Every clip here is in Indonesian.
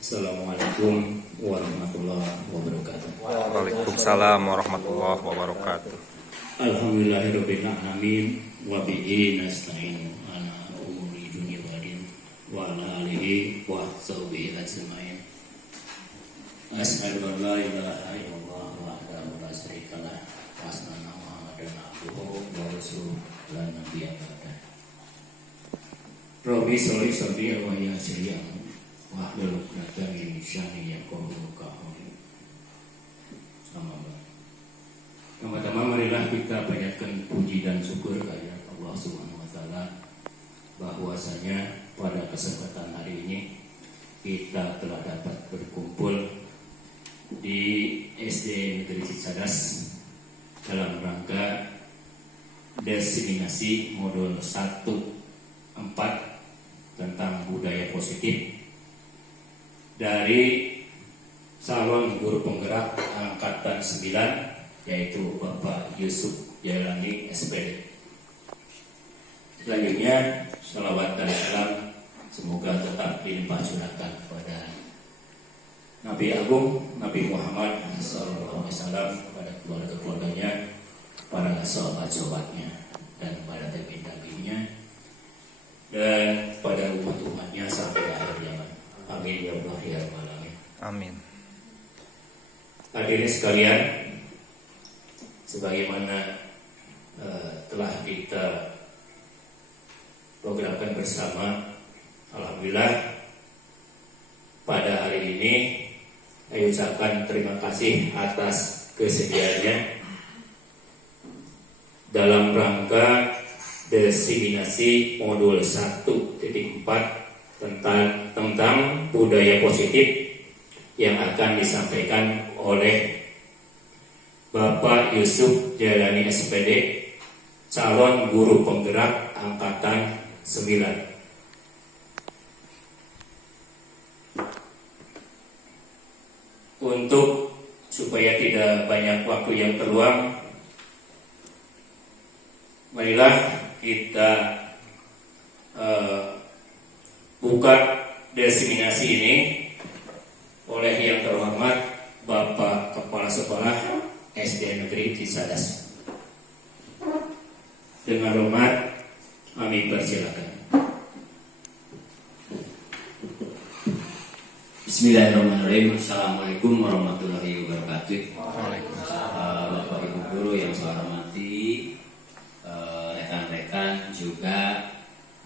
Assalamualaikum warahmatullahi wabarakatuh. Waalaikumsalam warahmatullahi wabarakatuh. Alhamdulillahirabbil alamin wa bihi nasta'in ala umuri dunya wa din wa ala alihi wa sahbihi ajmain. Asyhadu an la ilaha illallah wahdahu la syarika lah wa asyhadu anna Muhammadan abduhu wa rasuluhu la nabiyya ba'dah. Rabbi sholli sabbi wa yassir wa hlul 'uqdatam min lisani yafqahu qawli. Pertama-tama marilah kita banyakkan puji dan syukur kepada Allah Subhanahu wa taala bahwasanya pada kesempatan hari ini kita telah dapat berkumpul di SD Negeri Cicadas dalam rangka diseminasi modul 1-4 tentang budaya positif dari calon guru penggerak angkatan 9 yaitu Bapak Yusuf Jailani SPD. Selanjutnya shalawat dan salam semoga tetap dilimpah curahkan kepada Nabi Agung Nabi Muhammad SAW, kepada keluarga-keluarganya, para sahabat-sahabatnya, dan pada tabi'in-tabi'innya, dan pada umat-umatnya sampai akhir zaman. Amin ya Allah ya rabbal alamin. Amin. Hadirin sekalian, sebagaimana telah kita programkan bersama, alhamdulillah pada hari ini saya ucapkan terima kasih atas kesediaannya dalam rangka diseminasi modul 1.4 tentang budaya positif yang akan disampaikan oleh Bapak Yusuf Jailani SPD, calon guru penggerak angkatan 9. Untuk supaya tidak banyak waktu yang terluang, marilah kita buka diseminasi ini oleh yang terhormat Bapak Kepala Sekolah SD Negeri Cicadas. Dengan hormat kami persilakan. Bismillahirrahmanirrahim. Assalamualaikum warahmatullahi wabarakatuh. Bapak Ibu guru yang saya hormati, rekan-rekan juga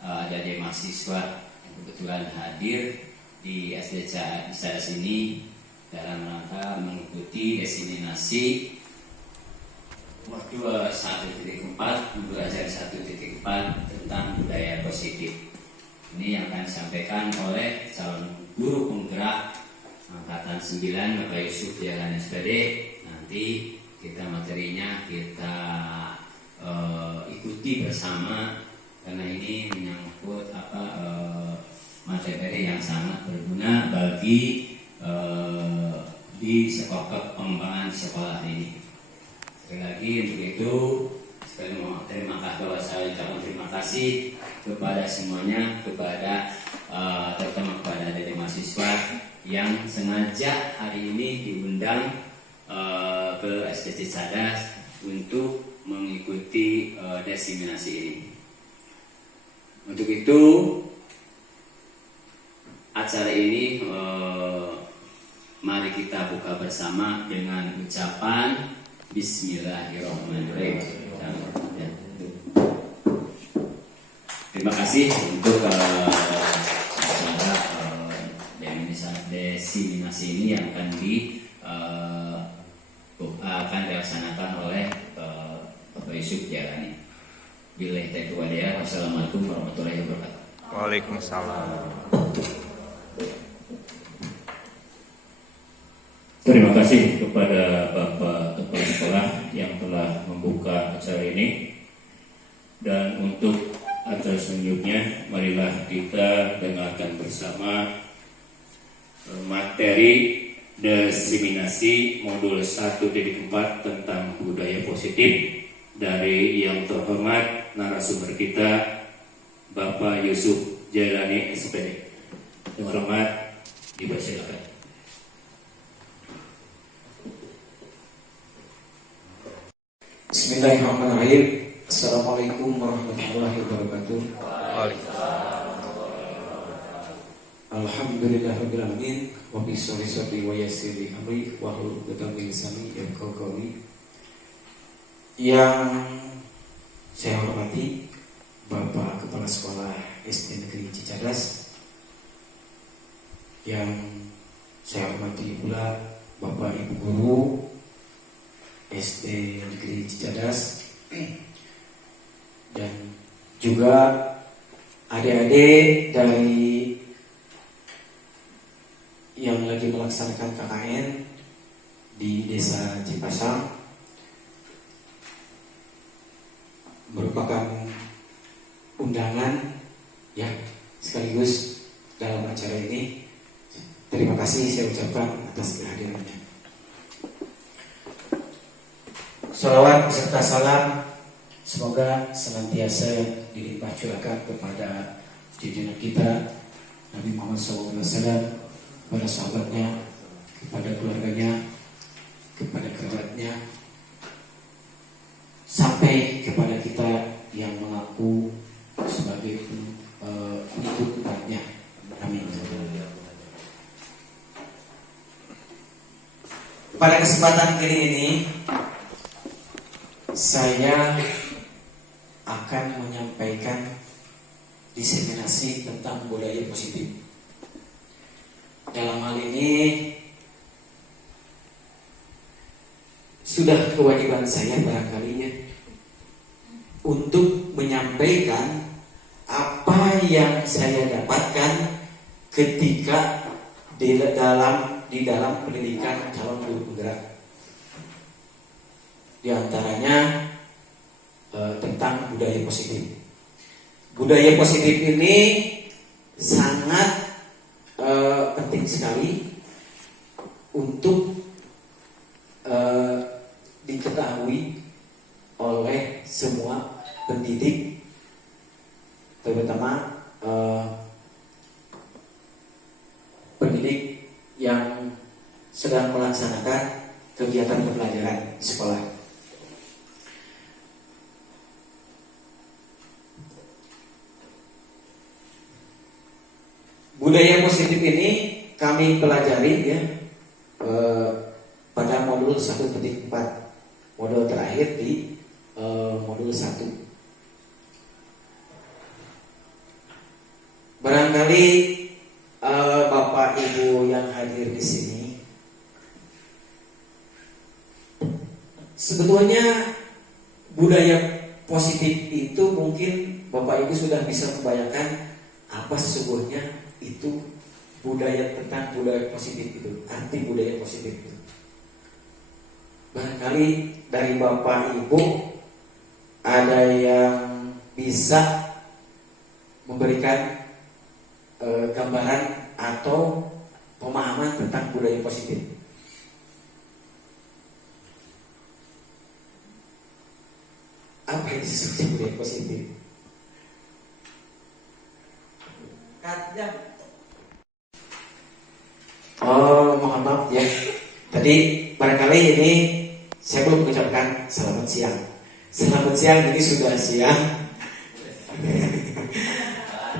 adik-adik mahasiswa yang kebetulan hadir di SD Cicadas ini dalam rangka mengikuti diseminasi modul 1.4 belajar 1.4 tentang budaya positif. Ini yang akan disampaikan oleh calon guru penggerak angkatan 9 Bapak Yusuf Jailani SPD. Nanti kita materinya kita ikuti bersama karena ini menyangkut materi yang sangat berguna bagi di sekolah pengembangan sekolah ini. Sekali lagi untuk itu sekali mau terima kasih, bahwa saya ucapkan terima kasih kepada semuanya, kepada terutama kepada adik mahasiswa yang sengaja hari ini diundang ke SD Cicadas untuk mengikuti diseminasi ini. Untuk itu acara ini mari kita buka bersama dengan ucapan Bismillahirrahmanirrahim. Terima kasih untuk diseminasi ini yang akan dilaksanakan oleh Bapak Yusuf Jailani. Billahi taufiq wal hidayah. Wassalamualaikum warahmatullahi wabarakatuh. Waalaikumsalam. Terima kasih kepada Bapak Kepala Sekolah yang telah membuka acara ini. Dan untuk acara selanjutnya, marilah kita dengarkan bersama materi diseminasi modul 1.4 tentang budaya positif dari yang terhormat narasumber kita Bapak Yusuf Jailani SPD. Dengan hormat Dipersilakan. Bismillahirrahmanirrahim. Assalamualaikum warahmatullahi wabarakatuh. Alhamdulillahirrahmanirrahim. Wa bisawri sabri wa yassiri amri wa hlul 'uqdatam min lisani yafqahu qawli. Yang saya hormati Bapak Kepala Sekolah SD Negeri Cicadas, yang saya hormati pula Bapak Ibu Guru SD Negeri Cicadas, dan juga adik-adik dari yang lagi melaksanakan KKN di Desa Cipasang, merupakan undangan ya sekaligus dalam acara ini. Terima kasih saya ucapkan atas kehadirannya. Salawat beserta salam semoga senantiasa dilimpah curahkan kepada junjungan kita Nabi Muhammad SAW, kepada sahabatnya, kepada keluarganya, kepada kerabatnya, sampai kepada kita yang mengaku sebagai pengikut umatnya. Amin. Pada kesempatan kali ini saya akan menyampaikan diseminasi tentang budaya positif. Dalam hal ini sudah kewajiban saya barangkali untuk menyampaikan apa yang saya dapatkan ketika di dalam pendidikan calon guru penggerak. Di antaranya tentang budaya positif. Budaya positif ini sangat penting sekali untuk diketahui oleh semua pendidik, terutama pendidik yang sedang melaksanakan kegiatan pembelajaran di sekolah. Budaya positif ini kami pelajari ya pada modul 1.4, modul terakhir di modul 1. Barangkali Bapak Ibu yang hadir di sini sebetulnya budaya positif itu mungkin Bapak Ibu sudah bisa membayangkan apa sesungguhnya itu tentang budaya positif itu, arti budaya positif itu. Barangkali dari Bapak Ibu ada yang bisa memberikan gambaran atau pemahaman tentang budaya positif. Apa yang disebut budaya positif? Mohon maaf ya. Tadi barangkali ini saya belum mengucapkan selamat siang. Selamat siang, ini sudah siang.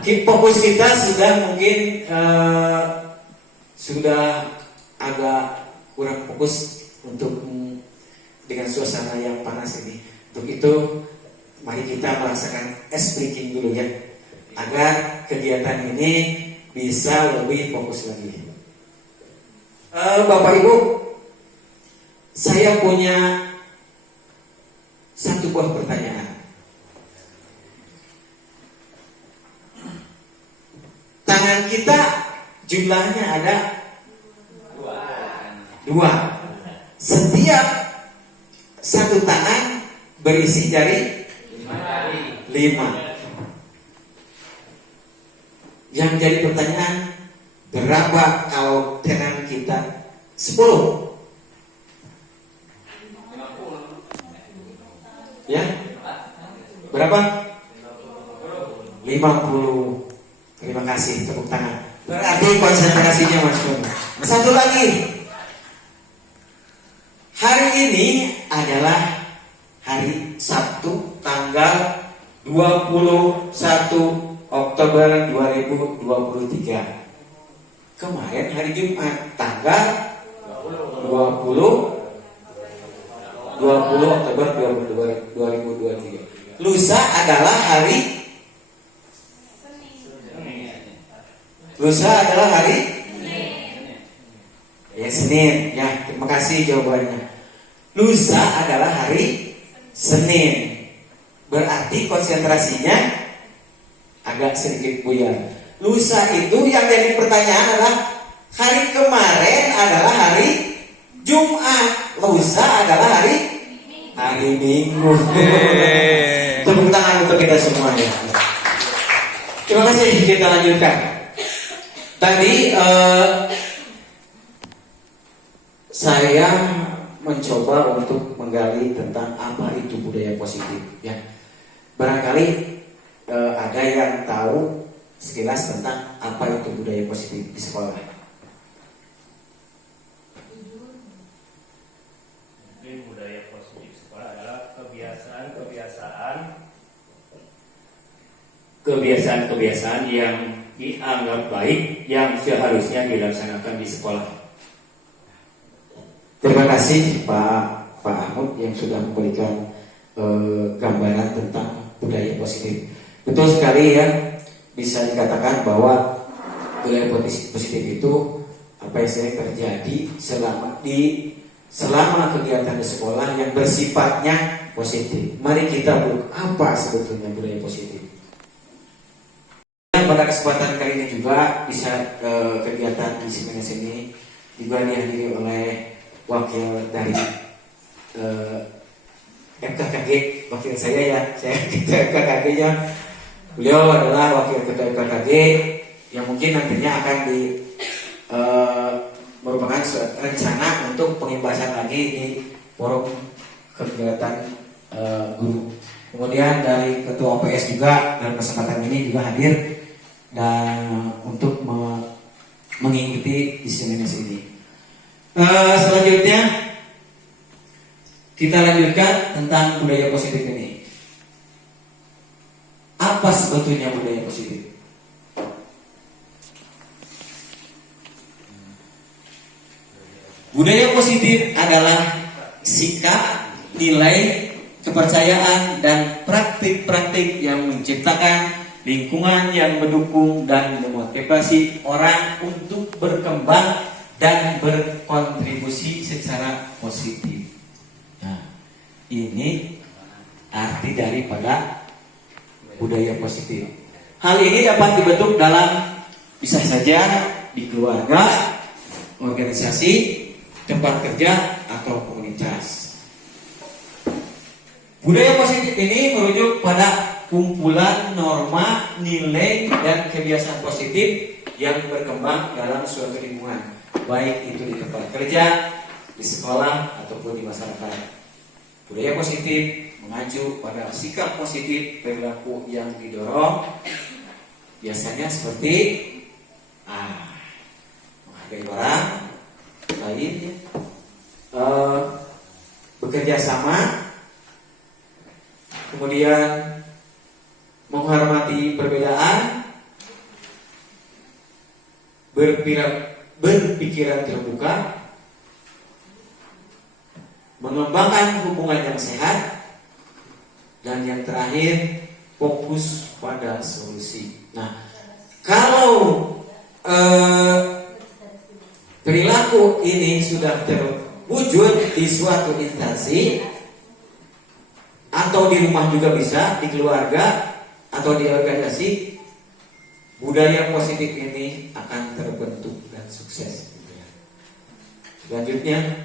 Fokus kita sudah mungkin sudah agak kurang fokus untuk dengan suasana yang panas ini. Untuk itu mari kita merasakan ice breaking dulu ya, agar kegiatan ini bisa lebih fokus lagi. Bapak Ibu, saya punya satu buah pertanyaan. Tangan kita jumlahnya ada dua. Setiap satu tangan berisi jari 5. Yang jadi pertanyaan, berapa kalau tangan kita 10? Ya? Berapa? 50. Terima kasih, tepuk tangan. Berarti konsentrasinya masuk. Satu lagi. Hari ini adalah hari Sabtu tanggal 21 Oktober 2023. Kemarin hari Jumat tanggal 20 Oktober 2023. Lusa adalah hari Senin. Ya, terima kasih jawabannya. Lusa adalah hari Senin. Berarti konsentrasinya agak sedikit buyar. Lusa itu yang jadi pertanyaan adalah hari kemarin adalah hari Jumat. Lusa adalah hari Minggu. Tepuk tangan untuk kita semua ya. Terima kasih. Kita lanjutkan. Tadi saya mencoba untuk menggali tentang apa itu budaya positif ya. Barangkali ada yang tahu sekilas tentang apa itu budaya positif di sekolah. Budaya positif sekolah adalah kebiasaan yang dianggap baik yang seharusnya dilaksanakan di sekolah. Terima kasih Pak Ahmad yang sudah memberikan gambaran tentang budaya positif. Betul sekali ya, bisa dikatakan bahwa budaya positif itu apa yang saya terjadi selama kegiatan di sekolah yang bersifatnya positif. Mari kita buka apa sebetulnya budaya positif. Pada kesempatan kali ini juga bisa kegiatan di sini juga dihadiri oleh wakil dari FKKG, wakil saya ya, saya ketua FKKG-nya. Beliau adalah wakil ketua FKKG yang mungkin nantinya akan merupakan rencana untuk pengibasan lagi di forum kegiatan guru. Kemudian dari ketua OPS juga dalam kesempatan ini juga hadir dan untuk mengikuti diseminasi ini. Selanjutnya kita lanjutkan tentang budaya positif ini. Apa sebetulnya budaya positif? Budaya positif adalah sikap, nilai, kepercayaan, dan praktik-praktik yang menciptakan lingkungan yang mendukung dan memotivasi orang untuk berkembang dan berkontribusi secara positif. Nah, ini arti daripada budaya positif. Hal ini dapat dibentuk dalam bisa saja di keluarga, organisasi, tempat kerja, atau komunitas. Budaya positif ini merujuk pada kumpulan norma, nilai, dan kebiasaan positif yang berkembang dalam suatu lingkungan, baik itu di tempat kerja, di sekolah, ataupun di masyarakat. Budaya positif mengacu pada sikap positif perilaku yang didorong, biasanya seperti menghargai orang lain, bekerja sama, kemudian menghormati perbedaan, berpikiran terbuka, mengembangkan hubungan yang sehat, dan yang terakhir fokus pada solusi. Nah, kalau perilaku ini sudah terwujud di suatu instansi atau di rumah juga bisa, di keluarga atau di organisasi, budaya positif ini akan terbentuk dan sukses. Selanjutnya,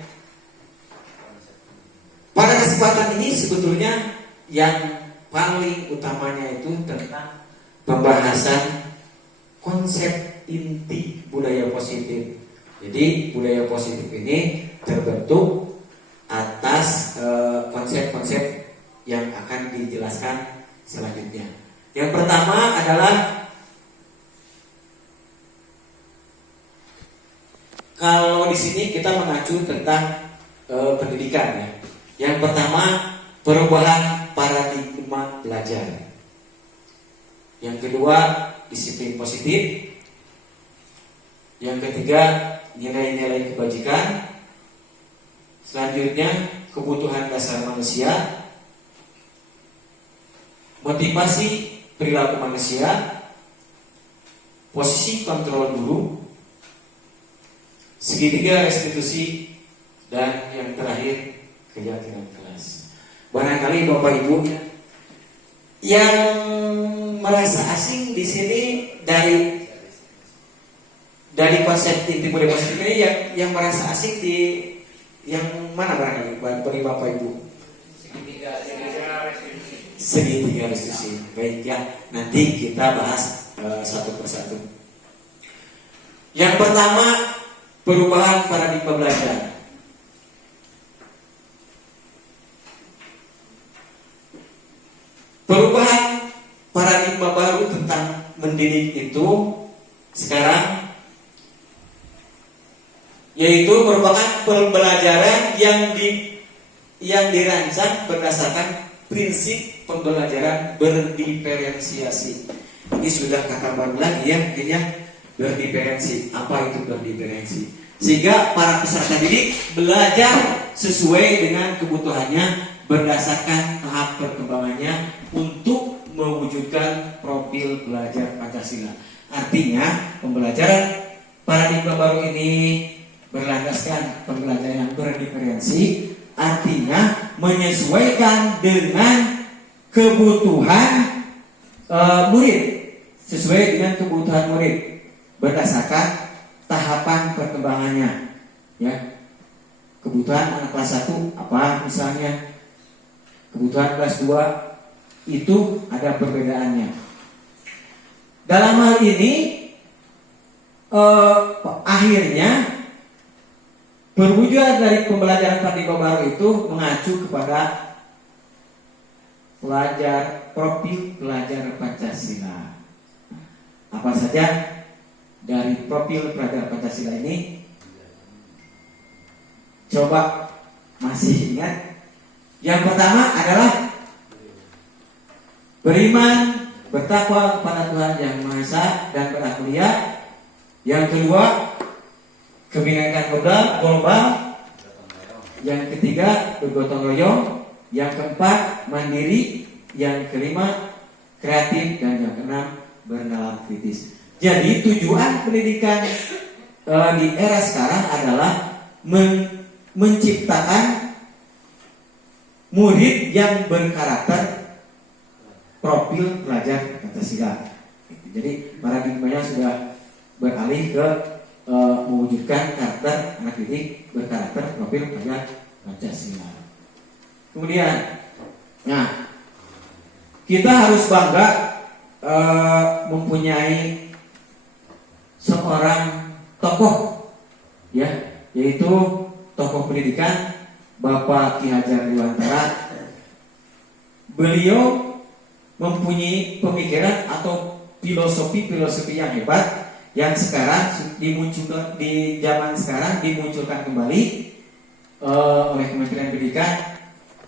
pada kesempatan ini sebetulnya yang paling utamanya itu tentang pembahasan konsep inti budaya positif. Jadi budaya positif ini terbentuk atas konsep-konsep yang akan dijelaskan selanjutnya. Yang pertama adalah di sini kita mengacu tentang pendidikan ya. Yang pertama, perubahan paradigma belajar. Yang kedua, disiplin positif. Yang ketiga, nilai-nilai kebajikan. Selanjutnya, kebutuhan dasar manusia, motivasi perilaku manusia, posisi kontrol guru, segitiga restitusi, dan yang terakhir keyakinan kelas. Barangkali Bapak Ibu yang merasa asing di sini dari konsep inti budaya positif ini, yang merasa asing di yang mana barangkali bagi Bapak Ibu? Segitiga restitusi. Baik ya, nanti kita bahas satu persatu. Yang pertama, perubahan paradigma belajar. Perubahan paradigma baru tentang mendidik itu sekarang yaitu merupakan pembelajaran yang dirancang berdasarkan prinsip pembelajaran berdiferensiasi. Ini sudah kata baru lagi ya, mungkin ya, berdiferensi. Apa itu berdiferensi? Sehingga para peserta didik belajar sesuai dengan kebutuhannya berdasarkan tahap perkembangannya untuk mewujudkan profil belajar Pancasila. Artinya pembelajaran paradigma baru ini berlandaskan pembelajaran yang berdiferensi, artinya menyesuaikan dengan kebutuhan murid, sesuai dengan kebutuhan murid berdasarkan tahapan perkembangannya. Ya, kebutuhan anak kelas 1 apa misalnya, kebutuhan kelas 2 itu ada perbedaannya. Dalam hal ini akhirnya perwujudan dari pembelajaran paradigma baru itu mengacu kepada profil pelajar Pancasila. Apa saja dari profil pelajar Pancasila ini? Coba masih ingat? Yang pertama adalah beriman, bertakwa kepada Tuhan Yang Maha Esa dan berakhlak mulia. Yang kedua, kebinekaan global. Yang ketiga, bergotong royong. Yang keempat, mandiri. Yang kelima, kreatif. Dan yang keenam, bernalar kritis. Jadi tujuan pendidikan di era sekarang adalah menciptakan murid yang berkarakter profil pelajar Pancasila. Jadi paradigmanya sudah beralih ke mewujudkan karakter anak didik berkarakter profil pelajar Pancasila. Kemudian, nah, kita harus bangga mempunyai seorang tokoh, ya, yaitu tokoh pendidikan Bapak Ki Hajar Dewantara. Beliau mempunyai pemikiran atau filosofi yang hebat yang sekarang dimunculkan di zaman sekarang dimunculkan kembali oleh Kementerian Pendidikan.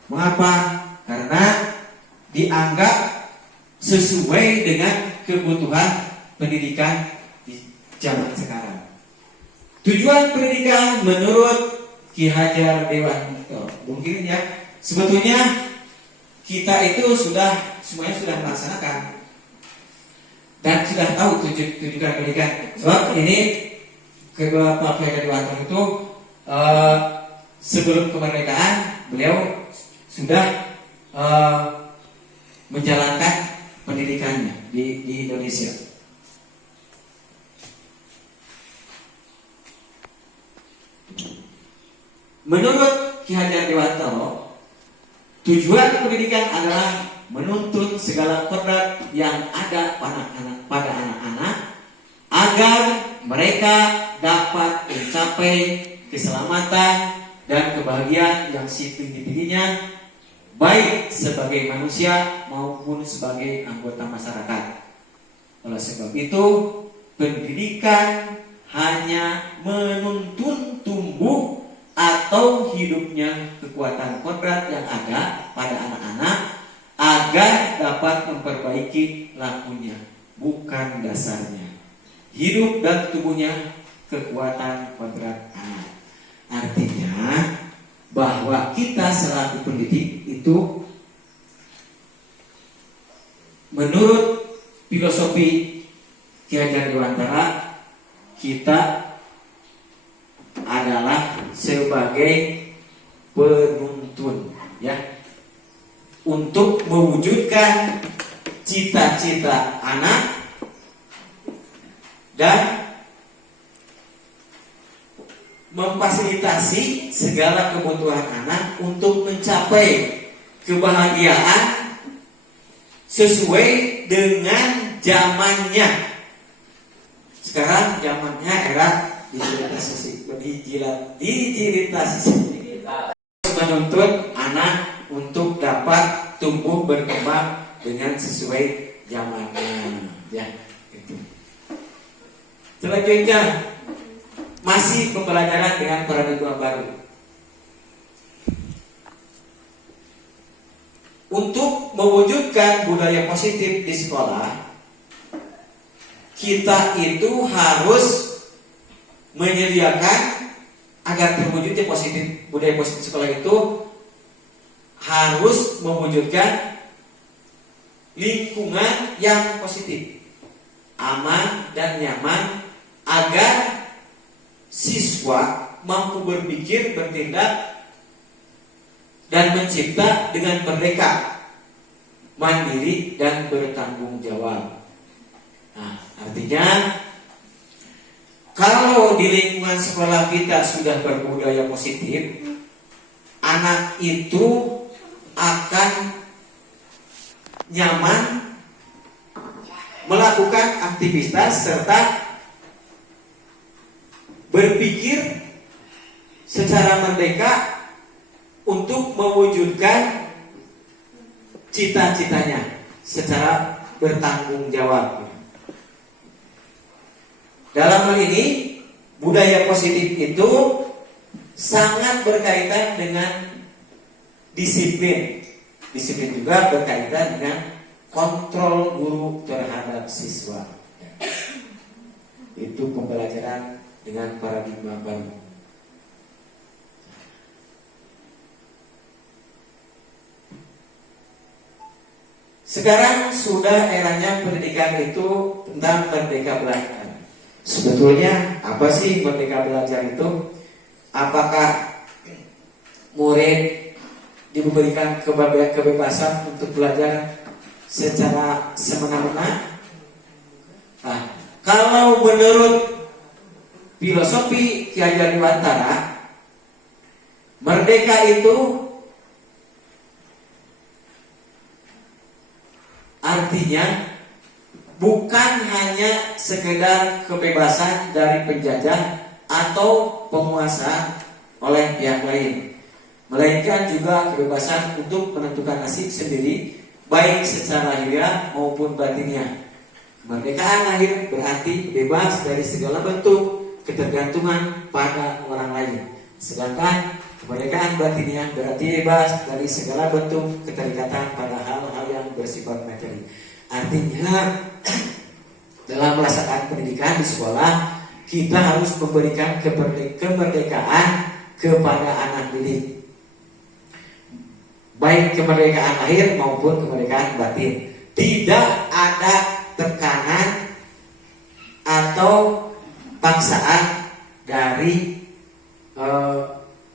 Mengapa? Karena dianggap sesuai dengan kebutuhan pendidikan di zaman sekarang. Tujuan pendidikan menurut Ki Hajar Dewantara, mungkin ya, sebetulnya kita itu semuanya sudah melaksanakan dan sudah tahu tujuan pendidikan. Sebab ini kedua Pak Ki Hajar Dewantara itu sebelum kemerdekaan beliau sudah menjalankan pendidikannya di Indonesia. Menurut Ki Hajar Dewantara, tujuan pendidikan adalah menuntun segala kodrat yang ada pada anak-anak agar mereka dapat mencapai keselamatan dan kebahagiaan yang setinggi-tingginya, baik sebagai manusia maupun sebagai anggota masyarakat. Oleh sebab itu, pendidikan hanya menuntun tumbuh atau hidupnya kekuatan kodrat yang ada pada anak-anak agar dapat memperbaiki lakunya, bukan dasarnya. Hidup dan tubuhnya kekuatan kodrat anak. Artinya bahwa kita selaku pendidik itu menurut filosofi Ki Hajar Dewantara, kita adalah sebagai penuntun, ya, untuk mewujudkan cita-cita anak dan memfasilitasi segala kebutuhan anak untuk mencapai kebahagiaan sesuai dengan zamannya. Sekarang zamannya era digitalisasi, menuntut anak untuk dapat tumbuh berkembang dengan sesuai zamannya, ya. Gitu. Selanjutnya masih pembelajaran dengan paradigma baru. Untuk mewujudkan budaya positif di sekolah, kita itu harus menyediakan agar terwujudnya budaya positif di sekolah itu harus mewujudkan lingkungan yang positif, aman dan nyaman agar siswa mampu berpikir, bertindak, dan mencipta dengan merdeka, mandiri, dan bertanggung jawab. Nah, artinya kalau di lingkungan sekolah kita sudah berbudaya positif, anak itu akan nyaman melakukan aktivitas serta berpikir secara merdeka untuk mewujudkan cita-citanya secara bertanggung jawab. Dalam hal ini, budaya positif itu sangat berkaitan dengan disiplin. Disiplin juga berkaitan dengan kontrol guru terhadap siswa. Itu pembelajaran dengan paradigma baru. Sekarang sudah eranya pendidikan itu tentang merdeka belajar. Sebetulnya apa sih merdeka belajar itu? Apakah murid diberikan kebebasan untuk belajar secara semena-mena? Nah, kalau menurut filosofi Ki Hajar Dewantara, merdeka itu artinya bukan hanya sekedar kebebasan dari penjajah atau penguasa oleh pihak lain, melainkan juga kebebasan untuk menentukan nasib sendiri, baik secara lahiriah maupun batinnya. Kemerdekaan lahir berarti bebas dari segala bentuk ketergantungan pada orang lain. Sedangkan kemerdekaan batinnya berarti bebas dari segala bentuk keterikatan pada hal-hal yang bersifat materi. Artinya dalam melaksanakan pendidikan di sekolah, kita harus memberikan kemerdekaan kepada anak didik, baik kemerdekaan lahir maupun kemerdekaan batin. Tidak ada tekanan atau paksaan dari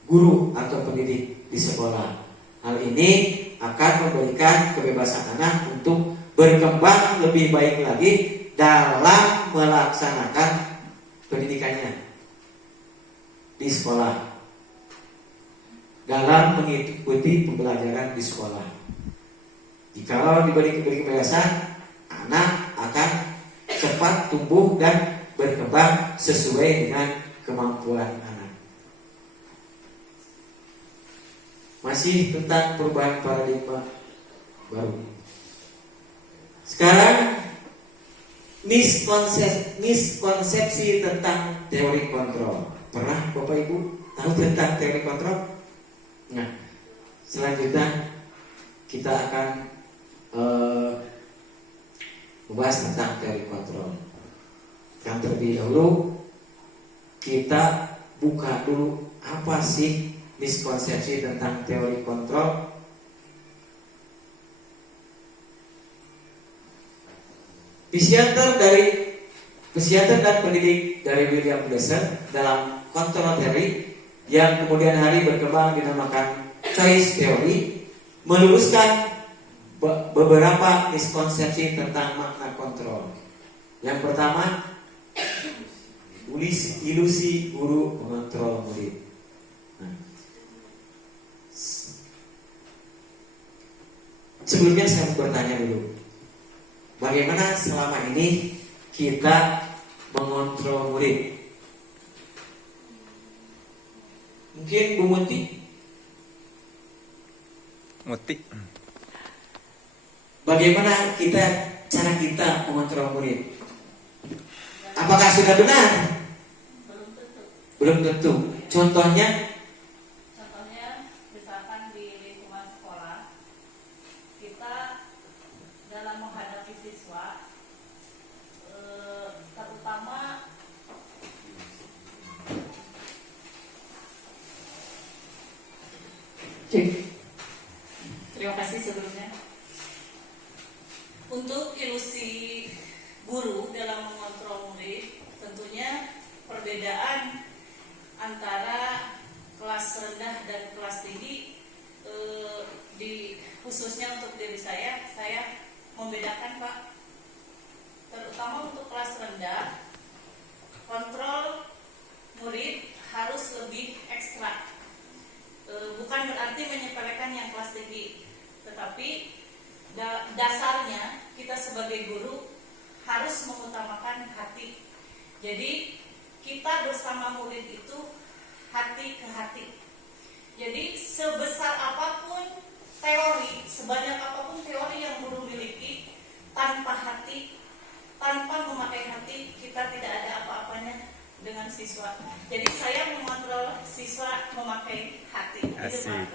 guru atau pendidik di sekolah. Hal ini akan memberikan kebebasan anak untuk berkembang lebih baik lagi dalam melaksanakan pendidikannya di sekolah, dalam mengikuti pembelajaran di sekolah. Jika diberi kebebasan, anak akan cepat tumbuh dan berkembang sesuai dengan kemampuan anak. Masih tentang perubahan paradigma baru. Sekarang miskonsepsi tentang teori kontrol. Pernah Bapak Ibu tahu tentang teori kontrol? Nah, selanjutnya kita akan membahas tentang teori kontrol. Yang terlebih dahulu kita buka dulu apa sih miskonsepsi tentang teori kontrol. Psikiater dan pendidik dari William Glasser dalam kontrol teori yang kemudian hari berkembang dinamakan choice theory meluruskan beberapa miskonsepsi tentang makna kontrol. Yang pertama, ilusi guru mengontrol murid. Nah, sebelumnya saya bertanya dulu, bagaimana selama ini kita mengontrol murid? Mungkin Bu Muti. Bagaimana cara kita mengontrol murid? Apakah sudah benar? Belum tentu. Contohnya, misalkan di lingkungan sekolah, kita dalam menghadapi siswa, terutama terima kasih sebelumnya. Untuk ilusi guru dalam mengontrol murid, tentunya perbedaan antara kelas rendah dan kelas tinggi, khususnya untuk diri saya membedakan, Pak. Terutama untuk kelas rendah, kontrol murid harus lebih ekstra. Bukan berarti menyepelekan yang kelas tinggi, tetapi dasarnya kita sebagai guru harus mengutamakan hati. Jadi kita bersama murid itu hati ke hati. Jadi sebesar apapun teori, sebanyak apapun teori yang guru miliki, tanpa hati, tanpa memakai hati, kita tidak ada apa-apanya dengan siswa. Jadi saya mengontrol siswa memakai hati. Asik.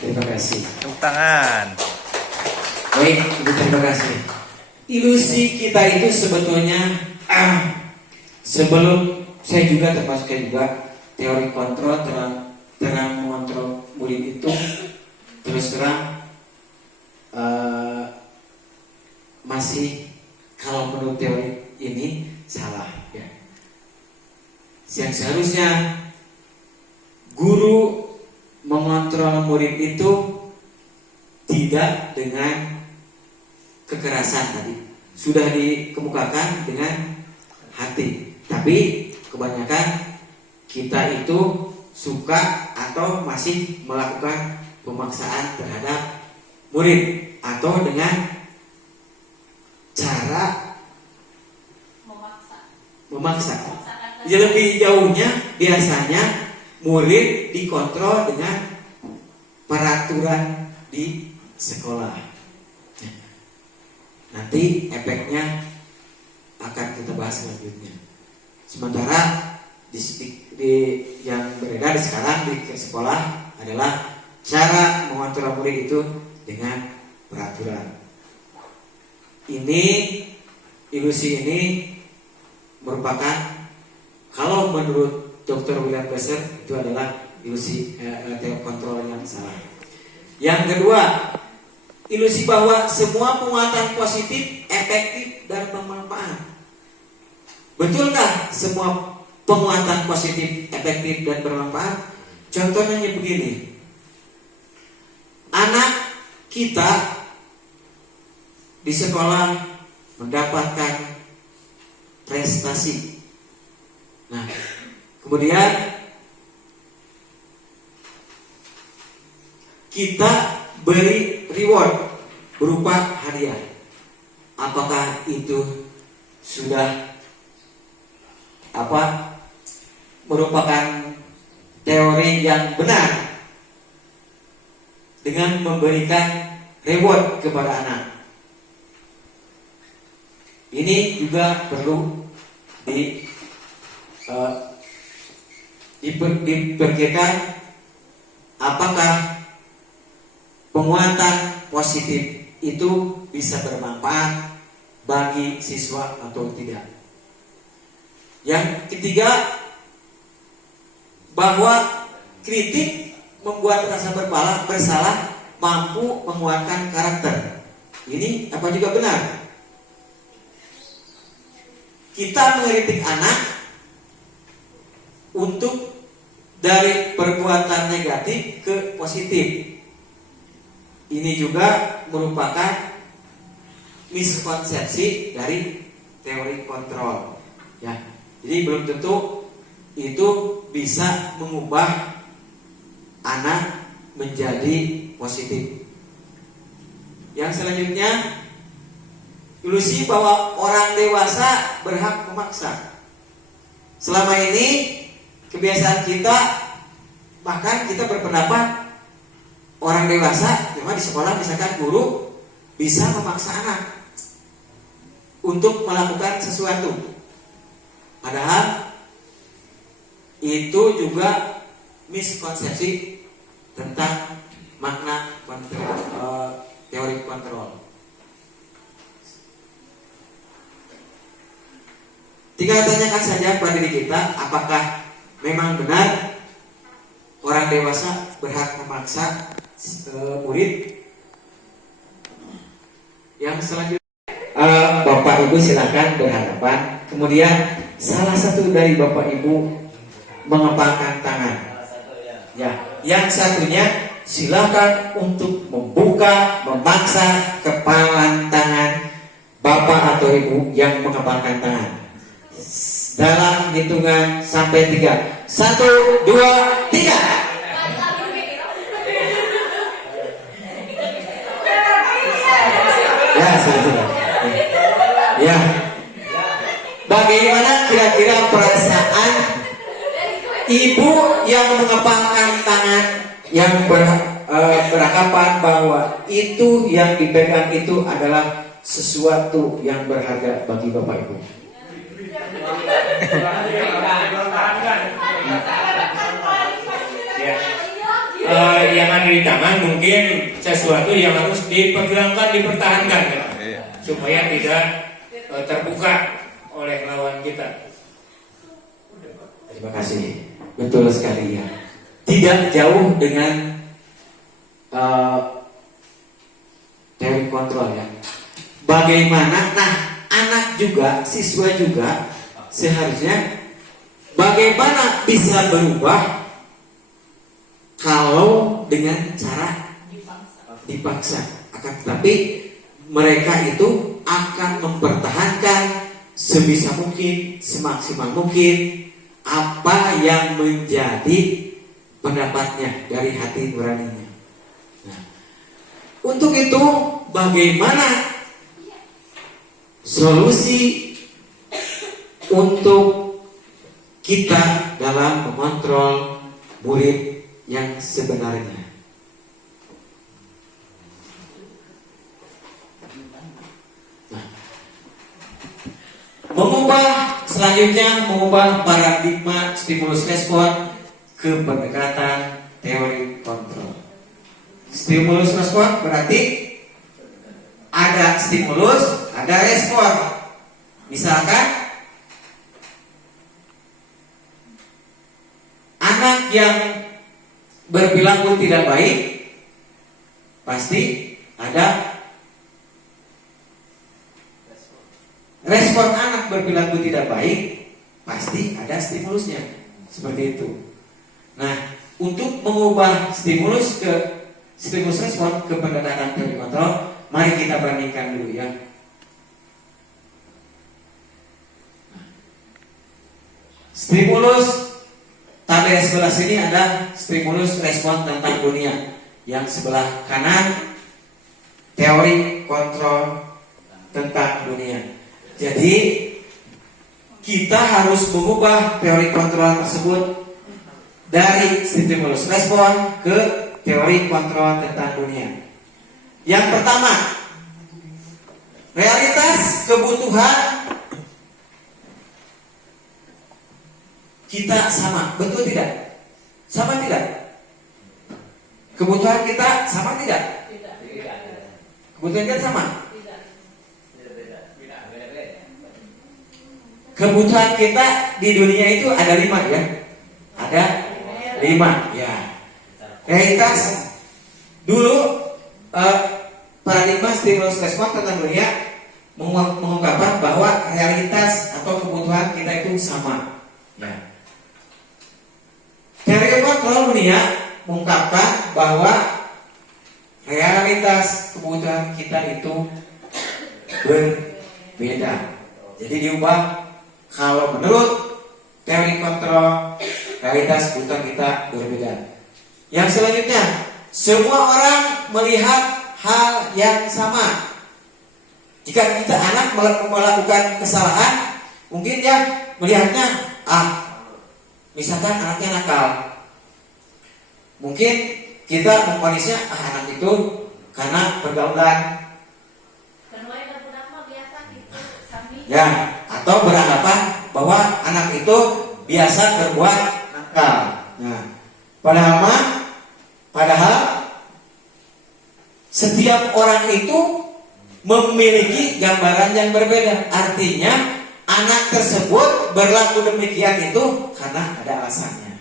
terima kasih. Tepuk tangan. Baik, Ibu, terima kasih. Ilusi kita itu sebetulnya sebelum saya juga termasuk juga teori kontrol terang mengontrol murid itu terus terang masih, kalau menurut teori ini salah ya. Yang seharusnya guru mengontrol murid itu tidak dengan kekerasan, tadi sudah dikemukakan, dengan hati. Tapi kebanyakan kita itu suka atau masih melakukan pemaksaan terhadap murid atau dengan cara memaksa. Ya, lebih jauhnya biasanya murid dikontrol dengan peraturan di sekolah. Nanti efeknya akan kita bahas selanjutnya. Sementara di yang beredar sekarang di sekolah adalah cara mengontrol murid itu dengan peraturan. Ilusi ini merupakan, kalau menurut Dr. William Glasser, itu adalah ilusi teori kontrol yang salah. Yang kedua, ilusi bahwa semua penguatan positif, efektif, dan bermanfaat. Betulkah semua penguatan positif, efektif, dan bermanfaat? Contohnya begini. Anak kita di sekolah mendapatkan prestasi. Nah, kemudian kita beri reward berupa hadiah. Apakah itu sudah merupakan teori yang benar dengan memberikan reward kepada anak? Ini juga perlu dipikirkan apakah penguatan positif itu bisa bermanfaat bagi siswa atau tidak. Yang ketiga, bahwa kritik membuat rasa bersalah mampu menguatkan karakter. Ini apa juga benar? Kita mengkritik anak untuk dari perbuatan negatif ke positif. Ini juga merupakan miskonsepsi dari teori kontrol. Ya, jadi belum tentu itu bisa mengubah anak menjadi positif. Yang selanjutnya, ilusi bahwa orang dewasa berhak memaksa. Selama ini kebiasaan kita, bahkan kita berpendapat orang dewasa, cuma di sekolah misalkan guru bisa memaksa anak untuk melakukan sesuatu. Padahal itu juga miskonsepsi tentang makna teori kontrol. Tinggal tanyakan saja pada diri kita, apakah memang benar orang dewasa berhak memaksa murid? Yang selanjutnya, Bapak Ibu silakan berhadapan. Kemudian salah satu dari Bapak Ibu mengepalkan tangan. Ya, yang satunya silakan untuk membuka, memaksa kepalan tangan Bapak atau Ibu yang mengepalkan tangan. Dalam hitungan sampai 3. 1, 2, 3. Ya, sudah. Ya. Bagaimana kira-kira perasaan ibu yang mengepalkan tangan, yang beranggapan bahwa itu yang dipegang itu adalah sesuatu yang berharga bagi Bapak Ibu? Yang ada di tangan mungkin sesuatu yang harus diperjuangkan, dipertahankan, ya, supaya tidak terbuka oleh lawan kita. Terima kasih. Betul sekali ya. Tidak jauh dengan teori kontrol ya. Bagaimana? Nah, anak juga, siswa juga seharusnya bagaimana bisa berubah kalau dengan cara dipaksa. Akan tetapi mereka itu akan mempertahankan sebisa mungkin, semaksimal mungkin apa yang menjadi pendapatnya dari hati nuraninya. Nah, untuk itu bagaimana solusi untuk kita dalam mengontrol murid yang sebenarnya? Nah, mengubah paradigma stimulus respon ke pendekatan teori kontrol. Stimulus respon berarti ada stimulus, ada respon. Misalkan anak yang berperilaku tidak baik, pasti ada respon. Anak berperilaku tidak baik, pasti ada stimulusnya. Seperti itu. Nah, untuk mengubah stimulus respon ke pendekatan teori kontrol, mari kita bandingkan dulu ya. Stimulus tabel sebelah sini ada stimulus respon tentang dunia. Yang sebelah kanan teori kontrol tentang dunia. Jadi kita harus mengubah teori kontrol tersebut dari stimulus respon ke teori kontrol tentang dunia. Yang pertama, realitas kebutuhan kita sama, betul tidak? Sama tidak? Kebutuhan kita sama tidak? Tidak. Kebutuhan kita sama. Tidak. Kebutuhan kita di dunia itu ada 5 ya. Ada 5 ya. Realitas dulu paradigma stimulus respon tentang dunia mengungkapkan bahwa realitas atau kebutuhan kita itu sama. Ya. Teori kontrol dunia mengungkapkan bahwa realitas kebutuhan kita itu berbeda. Jadi diubah. Kalau menurut teori kontrol, realitas kebutuhan kita berbeda. Yang selanjutnya, semua orang melihat hal yang sama. Jika kita anak melakukan kesalahan, mungkin dia melihatnya, misalkan anaknya nakal. Mungkin kita memponisnya, anak itu karena pergaulan. Ya, atau beranggapan bahwa anak itu biasa berbuat nakal. Nah, padahal setiap orang itu memiliki gambaran yang berbeda. Artinya anak tersebut berlaku demikian itu karena ada alasannya.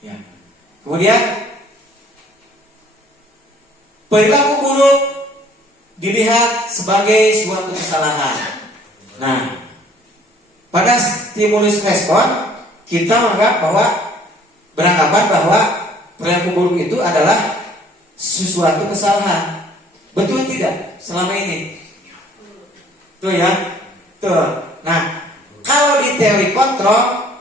Ya. Kemudian perilaku buruk dilihat sebagai suatu kesalahan. Nah, pada stimulus respon kita beranggapan bahwa perilaku buruk itu adalah sesuatu kesalahan. Betul tidak selama ini? Tuh ya, tuh. Nah, kalau di teori kontrol,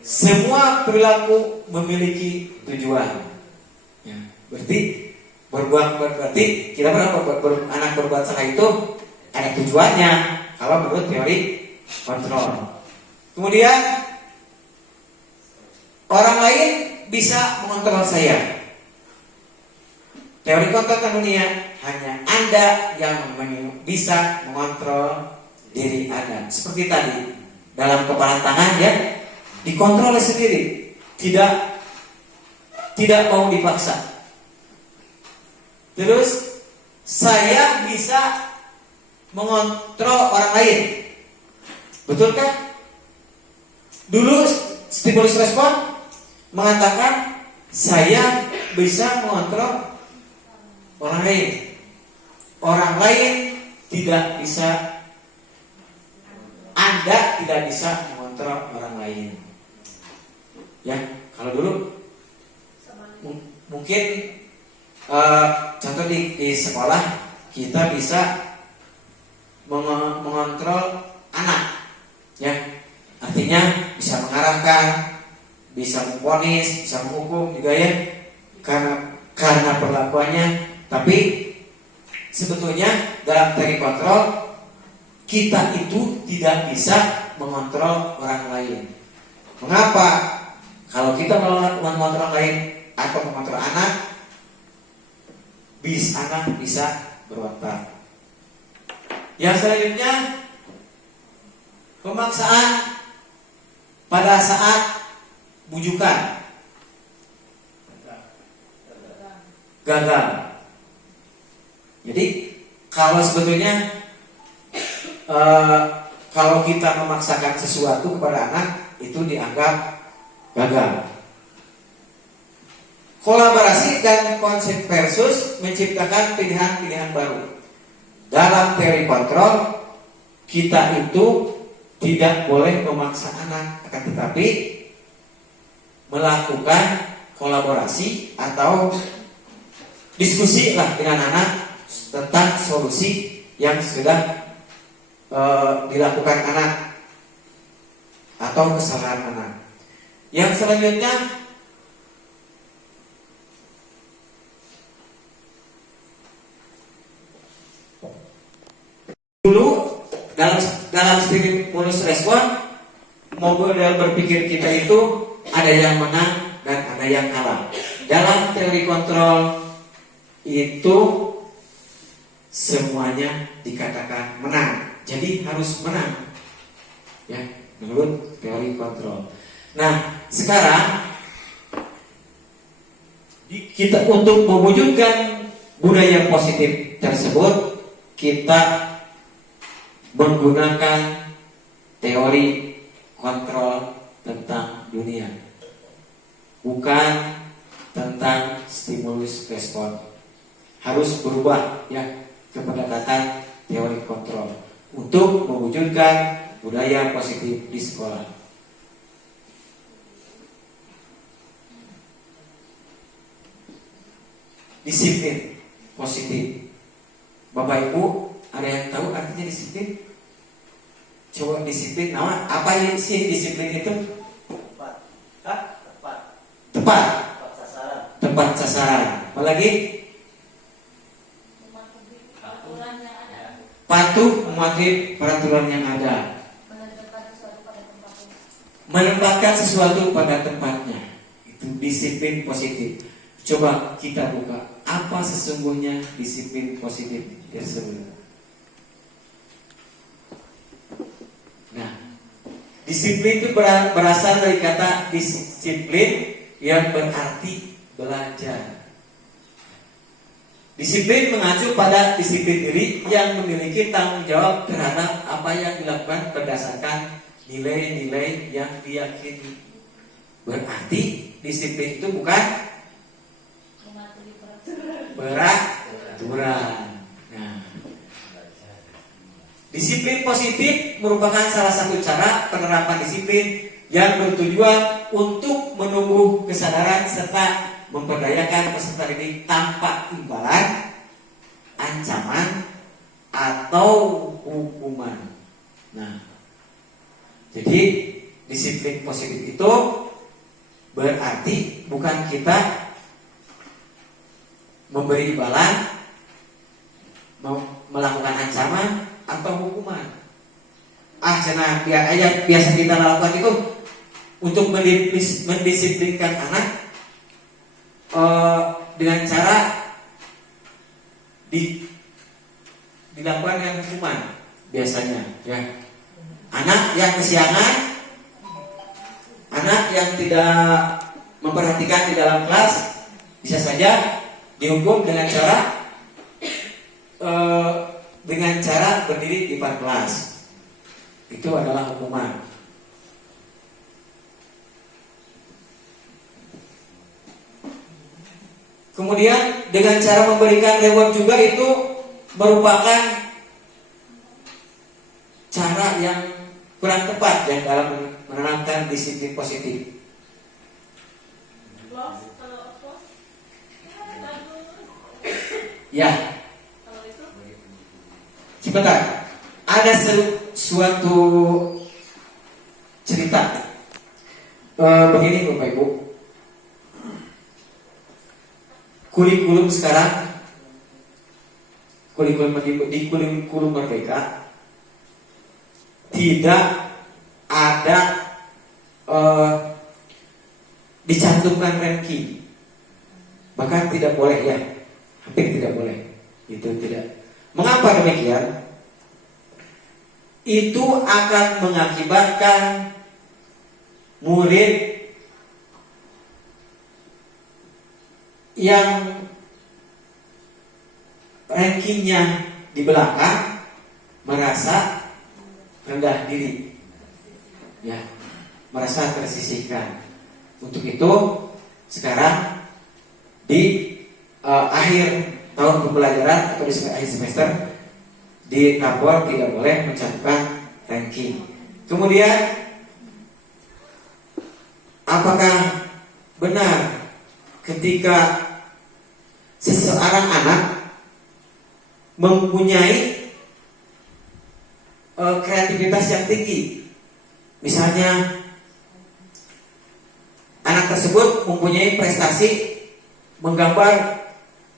semua perilaku memiliki tujuan. Ya, berarti kita anak berbuat salah itu ada tujuannya kalau menurut teori kontrol. Kemudian orang lain bisa mengontrol saya. Teori kontrol dunia hanya Anda yang bisa mengontrol diri Anda. Seperti tadi dalam kepalan tangan ya, dikontrol sendiri, tidak mau dipaksa. Terus saya bisa mengontrol orang lain. Betul kan? Dulu stimulus respon mengatakan saya bisa mengontrol orang lain. Orang lain tidak bisa, Anda tidak bisa mengontrol orang lain. Ya, kalau dulu mungkin contoh di sekolah kita bisa mengontrol anak, ya, artinya bisa mengarahkan, bisa memvonis, bisa menghukum juga ya, karena perlakuannya. Tapi sebetulnya dalam teori kontrol kita itu tidak bisa mengontrol orang lain. Mengapa? Kalau kita mengontrol orang lain atau mengontrol anak, anak bisa berontak. Yang selanjutnya, pemaksaan pada saat bujukan gagal. Jadi kalau sebetulnya kalau kita memaksakan sesuatu kepada anak itu dianggap gagal. Kolaborasi dan konsep versus menciptakan pilihan-pilihan baru. Dalam teori kontrol, kita itu tidak boleh memaksa anak, akan tetapi melakukan kolaborasi atau diskusi lah dengan anak tentang solusi yang sudah dilakukan anak atau kesalahan anak. Yang selanjutnya, dulu dalam stimulus respon, model berpikir kita itu ada yang menang dan ada yang kalah. Dalam teori kontrol itu semuanya dikatakan menang. Jadi harus menang. Ya, menurut teori kontrol. Nah, sekarang kita untuk mewujudkan budaya positif tersebut, kita menggunakan teori kontrol tentang dunia, bukan tentang stimulus respon. Harus berubah ya ke pendekatan teori kontrol untuk mewujudkan budaya positif di sekolah. Disiplin positif. Bapak Ibu, ada yang tahu artinya disiplin? Coba disiplin, apa sih disiplin itu? Tepat. Tepat sasaran. Apalagi? Patuh mematuhi peraturan yang ada. Menempatkan sesuatu pada tempatnya. Itu disiplin positif. Coba kita buka, apa sesungguhnya disiplin positif tersebut. Nah, disiplin itu berasal dari kata disiplin yang berarti belajar. Disiplin mengacu pada disiplin diri yang memiliki tanggung jawab terhadap apa yang dilakukan berdasarkan nilai-nilai yang diyakini. Berarti disiplin itu bukan peraturan. Nah, disiplin positif merupakan salah satu cara penerapan disiplin yang bertujuan untuk menumbuh kesadaran serta memberdayakan peserta didik tanpa imbalan, ancaman, atau hukuman. Nah, jadi disiplin positif itu berarti bukan kita memberi imbalan, melakukan ancaman atau hukuman. Cenah biasa kita lakukan itu untuk mendisiplinkan anak dengan cara dilakukan dengan hukuman biasanya. Ya, anak yang kesiangan, anak yang tidak memperhatikan di dalam kelas bisa saja dihukum dengan cara berdiri di depan kelas. Itu adalah hukuman. Kemudian dengan cara memberikan reward juga itu merupakan cara yang kurang tepat ya dalam menanamkan disiplin positif. Ya, sebentar. Ada suatu cerita begini Bapak Ibu. Kurikulum sekarang, di kurikulum Merdeka tidak ada dicantumkan ranking, bahkan tidak boleh ya. Hampir tidak boleh. Itu tidak. Mengapa demikian? Itu akan mengakibatkan murid yang rankingnya di belakang merasa rendah diri, ya, merasa tersisihkan. Untuk itu sekarang di akhir tahun pembelajaran atau di akhir semester di rapor tidak boleh mencantumkan ranking. Kemudian apakah benar ketika seseorang anak mempunyai kreativitas yang tinggi, misalnya anak tersebut mempunyai prestasi menggambar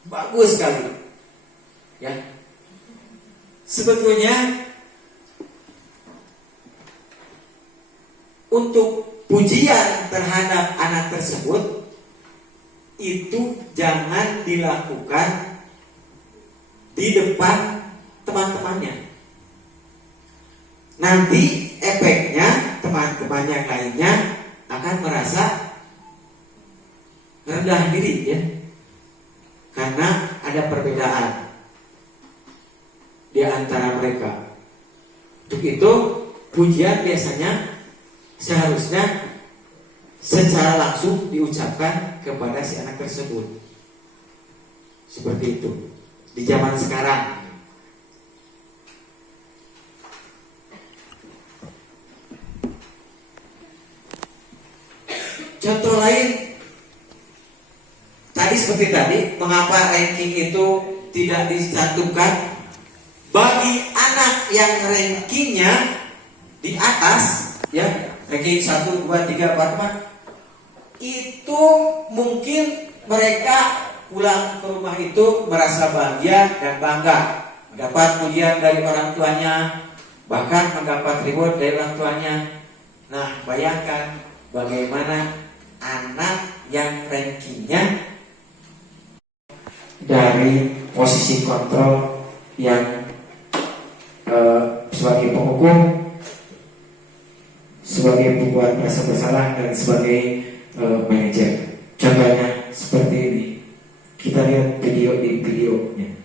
bagus sekali, ya. Sebetulnya untuk pujian terhadap anak tersebut itu jangan dilakukan di depan teman-temannya. Nanti efeknya teman-teman yang lainnya akan merasa rendah diri ya, karena ada perbedaan di antara mereka. Untuk itu pujian biasanya seharusnya secara langsung diucapkan kepada si anak tersebut. Seperti itu di zaman sekarang. Contoh lain, tadi seperti tadi, mengapa ranking itu tidak dicantumkan? Bagi anak yang rankingnya di atas, ya ranking 1, 2, 3, 4, itu mungkin mereka pulang ke rumah itu merasa bahagia dan bangga, mendapat pujian dari orang tuanya, bahkan mendapat reward dari orang tuanya. Nah, bayangkan bagaimana anak yang rankingnya dari posisi kontrol yang sebagai penghukum, sebagai pembuat merasa bersalah, dan sebagai manajer. Contohnya seperti ini. Kita lihat video di videonya.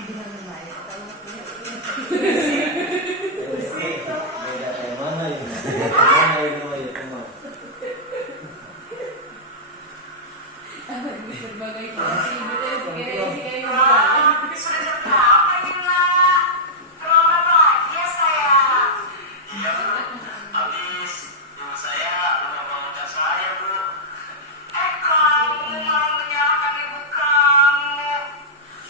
Beda kayak mana ini? Mana ini oh ya teman. Berbagai fungsi gitu ya, kayak Sudah jam berapa ini nak? Terlambat lagi ya sayang. Iya bu, habis ibu saya udah bangunkan saya bu. Kamu malah menyalahkan ibu kamu.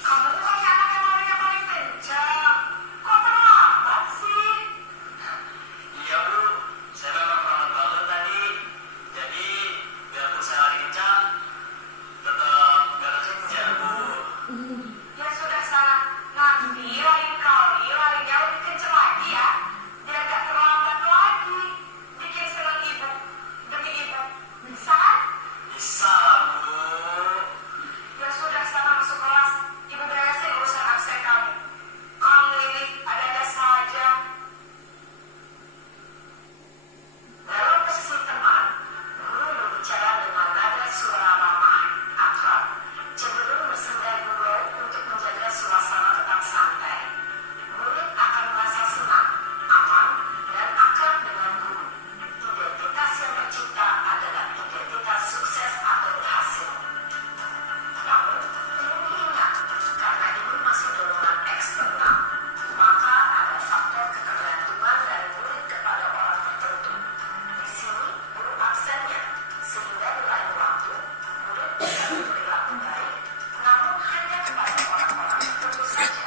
Kamu tuh kan anak yang larinya paling kencang. Kok terlambat sih? Iya bu, saya memang banget banget tadi. Jadi biarpun saya lari kencang, tetap gak kekejar bu. Ya sudah sana. Nanti lain kali larinya lebih kencang lagi ya. Biar gak terlambat lagi. Bikin senang ibu. Demi ibu. Bisa kan? Bisa lah bu. Ya sudah sana masuk kelas. Ibu beresin urusan absen kamu. Kamu ini ada-ada saja. Dalam posisi teman, guru berbicara dengan nada suara ramah, akrab, cenderung bersenda gurau untuk menjaga suasana tetap santai. Murid akan merasa senang, aman, dan akrab dengan guru. Identitas yang tercipta adalah identitas sukses atau berhasil. Namun, perlu diingat, karena ini masih dorongan eksternal, maka ada faktor ketergantungan dari murid kepada orang tertentu. Di sini, guru absennya, sehingga di lain waktu, murid bisa berperilaku baik, namun hanya kepada orang-orang tertentu saja.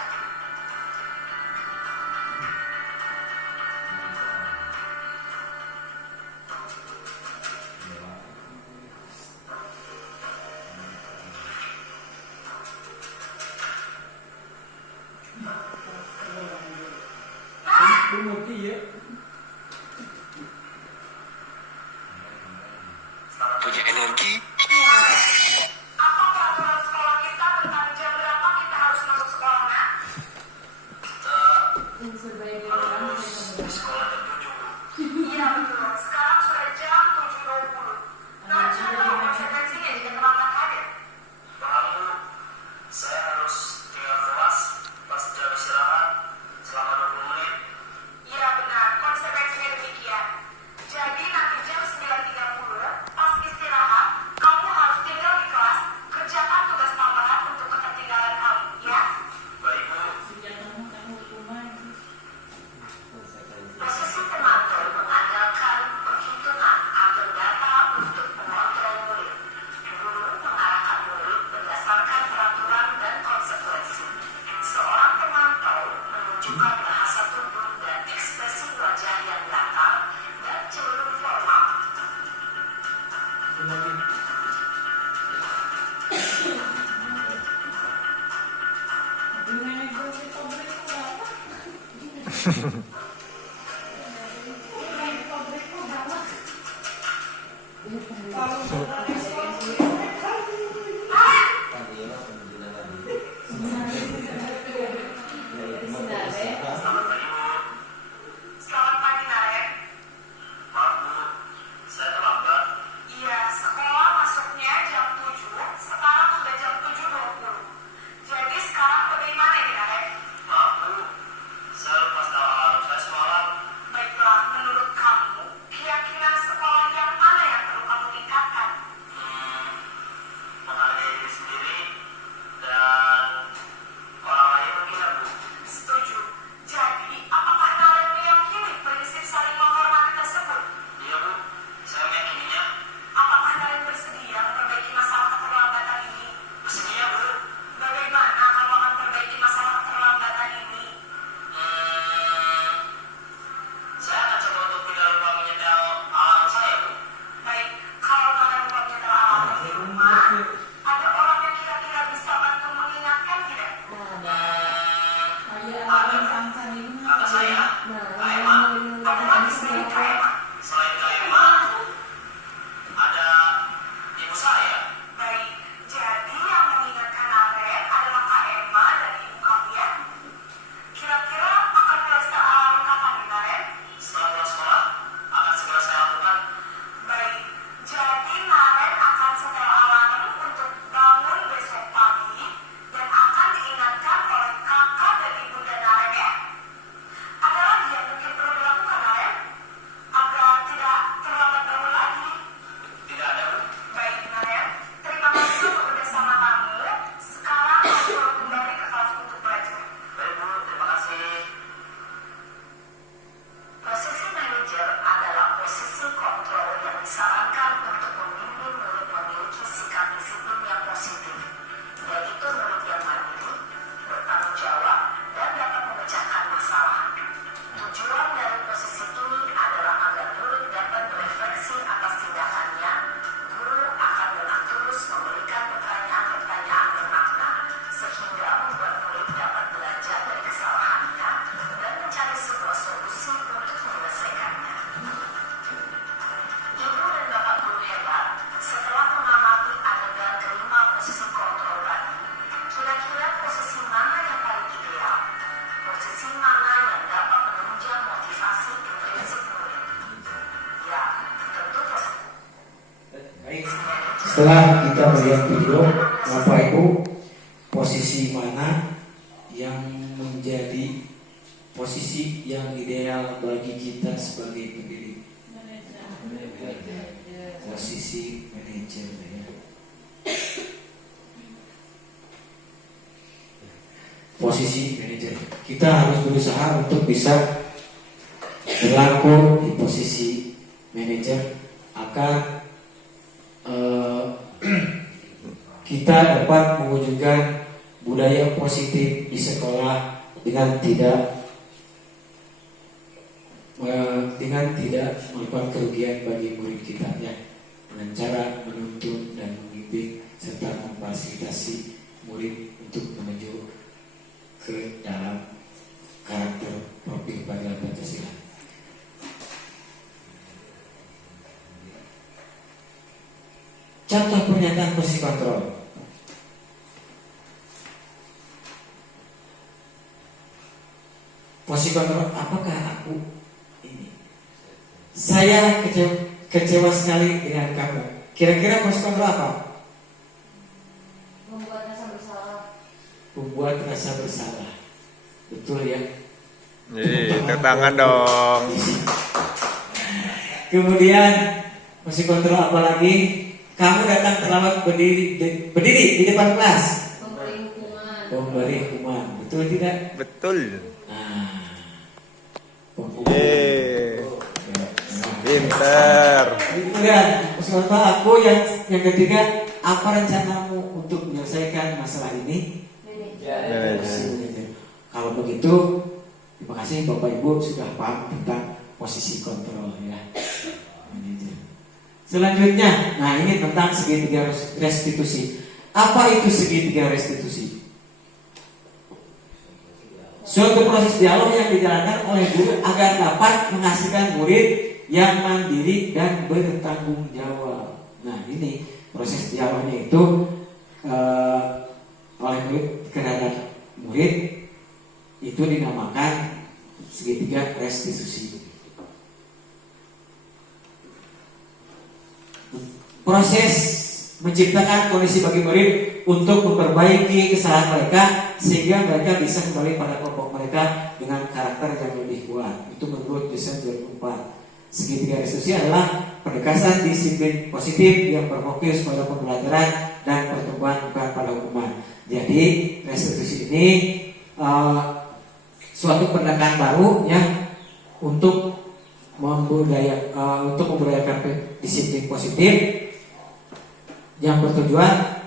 Punya energi. Apa peraturan sekolah kita tentang jam berapa kita harus masuk sekolah, nak? Harus sekolah jam 7 bu. Iya betul, sekarang sudah jam 7.20. Nah, sudah tahu konsekuensinya jika terlambat hadir. Paham bu, saya harus tinggal kelas pas jam istirahat selama 20 menit. Iya benar, konsekuensinya demikian. Jadi nanti jam 9.30 pas istirahat, kamu harus tinggal di kelas, kerjakan tugas tambahan untuk ketertinggalan kamu, ya? Baik bu. Posisi pemantau mengandalkan perhitungan atau data untuk mengontrol murid. Guru mengarahkan murid berdasarkan peraturan dan konsekuensi. Seorang pemantau menunjukkan bahasa tubuh dan ekspresi wajah yang datar dan cenderung formal. Selamat pagi, Naren. Maaf bu, saya terlambat. Iya, sekolah masuknya jam 7, sekarang sudah jam 7.20. Jadi sekarang bagaimana ini, Naren? Maaf bu, saya lupa setel alarm saya semalam. Baiklah, menurut kamu, keyakinan sekolah yang mana yang perlu kamu tingkatkan? Menghargai diri sendiri dan orang lain mungkin ya bu. Setuju. Jadi, apakah Naren meyakini prinsip saling menghormati tersebut? Iya bu, saya meyakininya. Apakah Naren bersedia memperbaiki masalah keterlambatan ini? Bersedia bu. Bagaimana kamu akan memperbaiki masalah keterlambatan ini? Saya akan coba untuk tidak lupa menyetel alarm saya bu. Baik, kalau Naren lupa menyetel alarm di rumah, ada orang yang kira-kira bisa bantu mengingatkan tidak? Kata saya, Kak Emma. Ada lagi selain Kak Emma? Selain Kak Emma, ada ibu saya. Baik, jadi yang mengingatkan Naren adalah Kak Emma dan ibu kalian. Kira-kira akan mulai setel alarm kapan nih, Naren? Setelah pulang sekolah, akan segera saya lakukan. Baik, jadi Naren akan setel alarm untuk bangun besok pagi dan akan diingatkan oleh Kak disarankan untuk membimbing murid memiliki sikap disiplin yang positif, yaitu murid yang mandiri, bertanggung jawab, dan dapat memecahkan masalah. Tujuan dari posisi ini adalah agar murid dapat berefleksi atas tindakannya. Guru akan dengan tulus memberikan pertanyaan-pertanyaan bermakna, sehingga membuat murid dapat belajar dari kesalahannya dan mencari sebuah solusi untuk menyelesaikannya. Ibu dan bapak guru hebat, setelah mengamati adegan kelima posisi kontrol tadi, kira-kira posisi mana yang paling ideal? Posisi mana yang dapat menunjang motivasi intrinsik murid? Ya, tentu posisi. Baik. Setelah kita melihat video, Bapak Ibu, posisi mana yang menjadi posisi yang ideal bagi kita sebagai pendidik? Posisi manajer ya. Posisi manajer. Kita harus berusaha untuk bisa berlaku di posisi manajer agar kita dapat mewujudkan budaya positif di sekolah dengan tidak melakukan kerugian bagi murid kita ya, dengan cara menuntun dan membimbing serta memfasilitasi murid untuk menuju ke dalam karakter profil pada Pancasila. Contoh pernyataan posisi kontrol. Posisi kontrol, apakah aku ini? Saya kecewa sekali dengan kamu. Kira-kira posisi kontrol apa? Membuat rasa bersalah. Membuat rasa bersalah. Betul ya? Tepuk tangan dong. Kemudian posisi kontrol apa lagi? Kamu datang terlambat berdiri di depan kelas. Memberi hukuman. Memberi hukuman. Betul tidak? Betul. Nah. Pinter. Kemudian peserta aku yang ketiga, apa rencanamu untuk menyelesaikan masalah ini? Manajer. Kalau begitu, terima kasih Bapak Ibu sudah paham tentang posisi kontrol ya. Manajer. Selanjutnya, nah ini tentang segitiga restitusi. Apa itu segitiga restitusi? Suatu proses dialog yang dijalankan oleh guru agar dapat menghasilkan murid yang mandiri dan bertanggung jawab. Nah ini proses dialognya itu oleh murid terhadap murid itu dinamakan segitiga restitusi. Proses menciptakan kondisi bagi murid untuk memperbaiki kesalahan mereka sehingga mereka bisa kembali pada kelompok mereka dengan karakter yang lebih kuat. Itu menurut desain 2004. Segitiga restitusi adalah pendekatan disiplin positif yang berfokus pada pembelajaran dan pertumbuhan bukan pada hukuman. Jadi restitusi ini suatu pendekatan baru ya untuk membudayakan disiplin positif yang bertujuan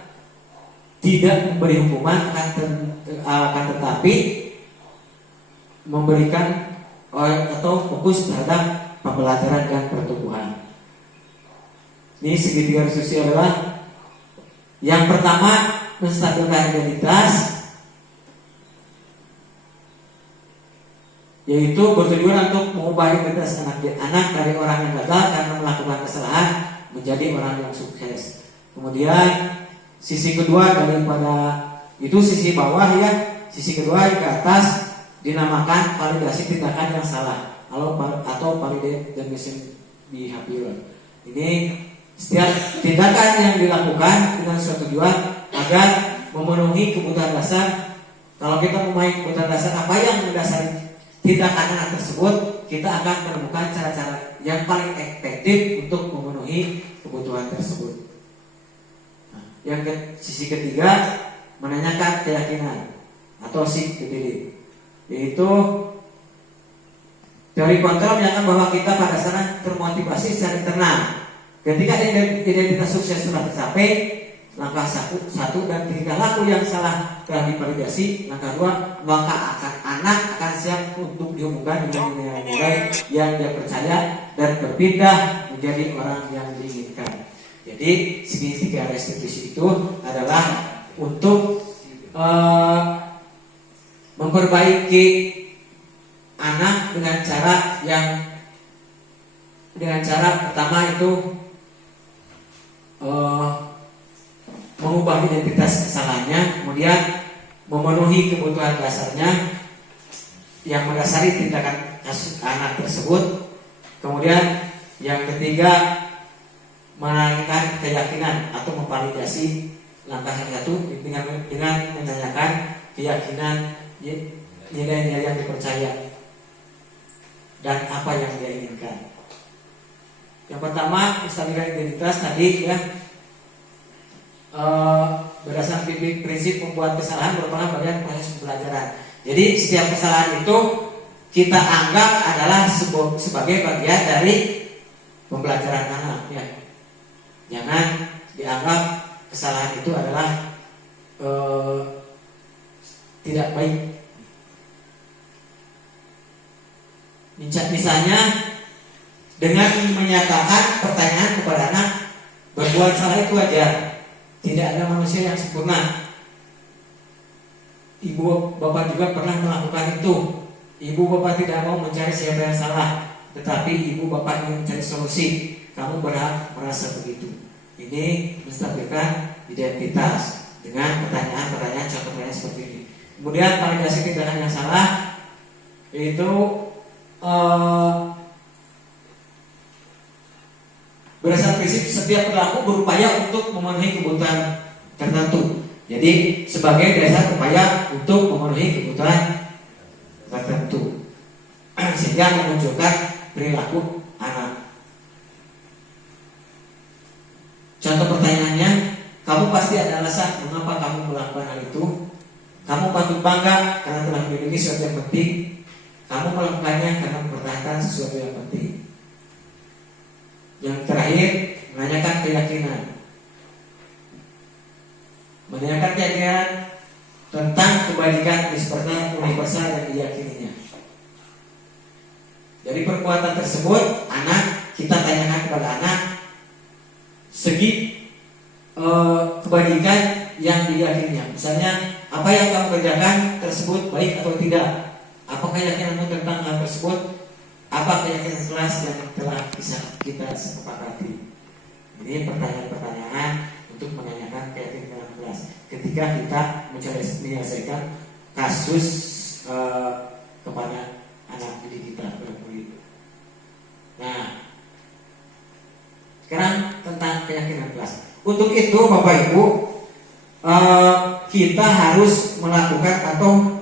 tidak memberi hukuman akan tetapi memberikan atau fokus terhadap pembelajaran dan pertumbuhan. Ini segitiga restitusi adalah yang pertama menstabilkan identitas, yaitu bertujuan untuk mengubah identitas anak dari orang yang gagal karena melakukan kesalahan menjadi orang yang sukses. Kemudian sisi kedua daripada itu sisi bawah ya, sisi kedua yang ke atas dinamakan validasi tindakan yang salah atau validation behavior. Ini setiap tindakan yang dilakukan dengan suatu tujuan agar memenuhi kebutuhan dasar. Kalau kita memahami kebutuhan dasar apa yang mendasari tindakan anak tersebut, kita akan menemukan cara-cara yang paling efektif untuk memenuhi kebutuhan tersebut. Yang sisi ketiga menanyakan keyakinan atau si pendidik, yaitu teori kontrol menyatakan bahwa kita pada dasarnya termotivasi secara internal Ketika identitas sukses telah tercapai, langkah satu dan tingkah laku yang salah telah divalidasi. Langkah 2, maka anak akan siap untuk dihubungkan dengan nilai-nilai yang dia percaya dan berpindah menjadi orang yang diinginkan. Jadi segitiga restitusi itu adalah untuk memperbaiki anak dengan cara pertama itu mengubah identitas kesalahannya, kemudian memenuhi kebutuhan dasarnya yang mendasari tindakan kasus anak tersebut. Kemudian yang ketiga, menanyakan keyakinan atau memvalidasi langkah yang satu dengan menanyakan keyakinan nilai-nilai yang dipercaya dan apa yang dia inginkan. Yang pertama, menstabilkan identitas tadi ya. Berdasarkan prinsip membuat kesalahan merupakan bagian proses pembelajaran. Jadi setiap kesalahan itu kita anggap adalah sebagai bagian dari pembelajaran anak ya. Jangan dianggap kesalahan itu adalah tidak baik. Misalnya dengan menyatakan pertanyaan kepada anak, berbuat salah itu wajar. Tidak ada manusia yang sempurna. Ibu bapak juga pernah melakukan itu. Ibu bapak tidak mau mencari siapa yang salah, tetapi ibu bapak ingin mencari solusi. Kamu berhak merasa begitu. Ini menstabilkan identitas dengan pertanyaan-pertanyaan contoh pertanyaan seperti ini. Kemudian validasi tindakan yang salah, yaitu berdasarkan prinsip setiap pelaku berupaya untuk memenuhi kebutuhan tertentu. Jadi sebagai dasar upaya untuk memenuhi kebutuhan tertentu sehingga memunculkan perilaku anak. Contoh pertanyaannya, kamu pasti ada alasan mengapa kamu melakukan hal itu. Kamu patut bangga karena telah memiliki sesuatu yang penting. Kamu melakukannya karena mempertahankan sesuatu yang penting. Yang terakhir, menanyakan keyakinan. Menanyakan keyakinan tentang kebaikan universal yang diyakininya. Dari perbuatan tersebut, kita tanyakan kepada anak segi kebaikan yang diyakininya. Misalnya, apa yang kamu kerjakan tersebut baik atau tidak? Apa keyakinanmu tentang hal tersebut? Apa keyakinan kelas yang telah bisa kita sepakati? Ini pertanyaan-pertanyaan untuk menanyakan keyakinan kelas ketika kita menyelesaikan kasus kepada anak didik kita, murid. Nah, sekarang tentang keyakinan kelas. Untuk itu, Bapak Ibu, kita harus melakukan atau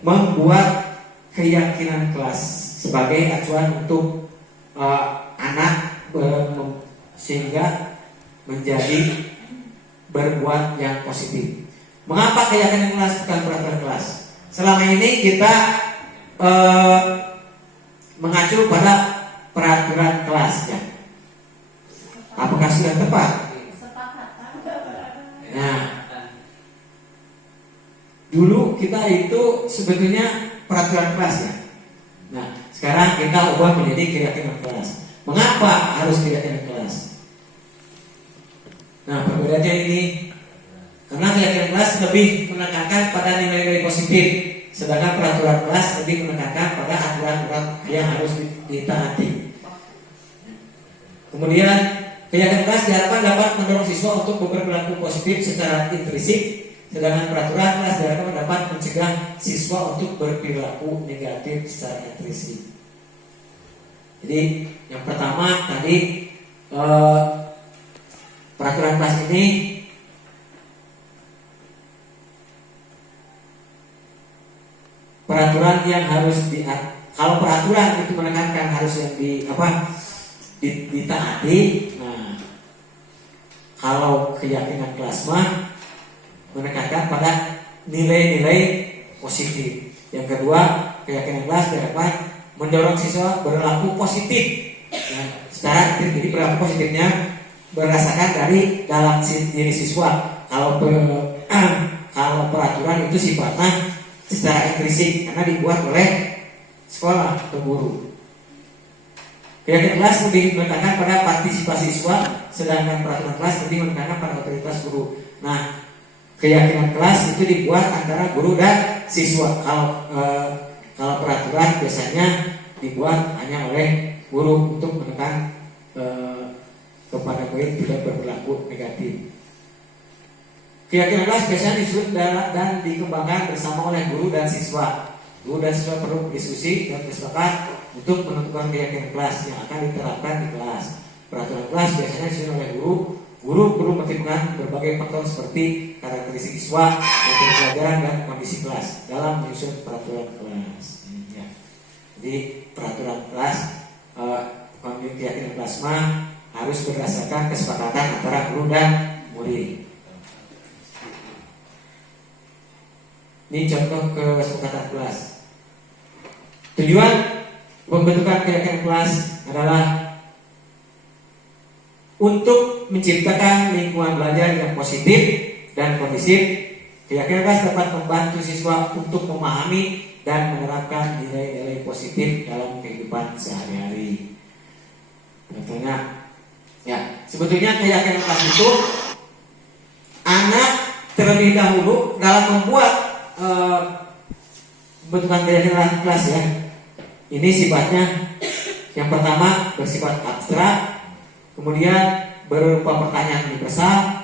membuat keyakinan kelas sebagai acuan untuk anak sehingga menjadi berbuat yang positif. Mengapa keyakinan kelas bukan peraturan kelas? Selama ini kita mengacu pada peraturan kelas ya. Apakah sudah tepat? Nah, dulu kita itu sebetulnya peraturan kelas ya. Nah, sekarang kita ubah menjadi keyakinan kelas. Mengapa harus keyakinan kelas? Nah, perbedaannya ini karena keyakinan kelas lebih menekankan pada nilai-nilai positif, sedangkan peraturan kelas lebih menekankan pada aturan-aturan yang harus ditaati. Kemudian, keyakinan kelas diharapkan dapat mendorong siswa untuk berperilaku positif secara intrinsik, sedangkan peraturan kelas diharapkan dapat mencegah siswa untuk berperilaku negatif secara intrinsik. Jadi yang pertama tadi peraturan kelas ini peraturan yang harus kalau peraturan itu menekankan harus yang ditaati. Nah, kalau keyakinan kelas mah menekankan pada nilai-nilai positif. Yang kedua, keyakinan kelas dapat mendorong siswa berlaku positif. Nah, secara jadi perilaku positifnya berdasarkan dari dalam diri siswa. Kalau kalau peraturan itu sifatnya secara intrinsik karena dibuat oleh sekolah atau guru. Keyakinan kelas lebih menekankan pada partisipasi siswa, sedangkan peraturan kelas lebih menekankan pada otoritas guru. Nah, keyakinan kelas itu dibuat antara guru dan siswa. Kalau peraturan biasanya dibuat hanya oleh guru untuk menekan kepada poin tidak berlaku negatif. Keyakinan kelas biasanya disusun dan dikembangkan bersama oleh guru dan siswa. Guru dan siswa perlu berdiskusi dan bersepakat untuk menentukan keyakinan kelas yang akan diterapkan di kelas. Peraturan kelas biasanya disusun oleh guru. Guru perlu mempertimbangkan berbagai faktor seperti karakteristik siswa, metode pelajaran, dan kondisi kelas dalam menyusun peraturan kelas. Ya. Jadi peraturan kelas, keyakinan kelas harus berdasarkan kesepakatan antara guru dan murid. Ini contoh kesepakatan kelas. Tujuan pembentukan keyakinan kelas adalah untuk menciptakan lingkungan belajar yang positif dan kondisif. Keyakinan kelas dapat membantu siswa untuk memahami dan menerapkan nilai-nilai positif dalam kehidupan sehari-hari. Contohnya, ya sebetulnya keyakinan kelas itu anak terlebih dahulu dalam membuat pembentukan keyakinan kelas ya. Ini sifatnya yang pertama bersifat abstrak, kemudian berupa pertanyaan universal,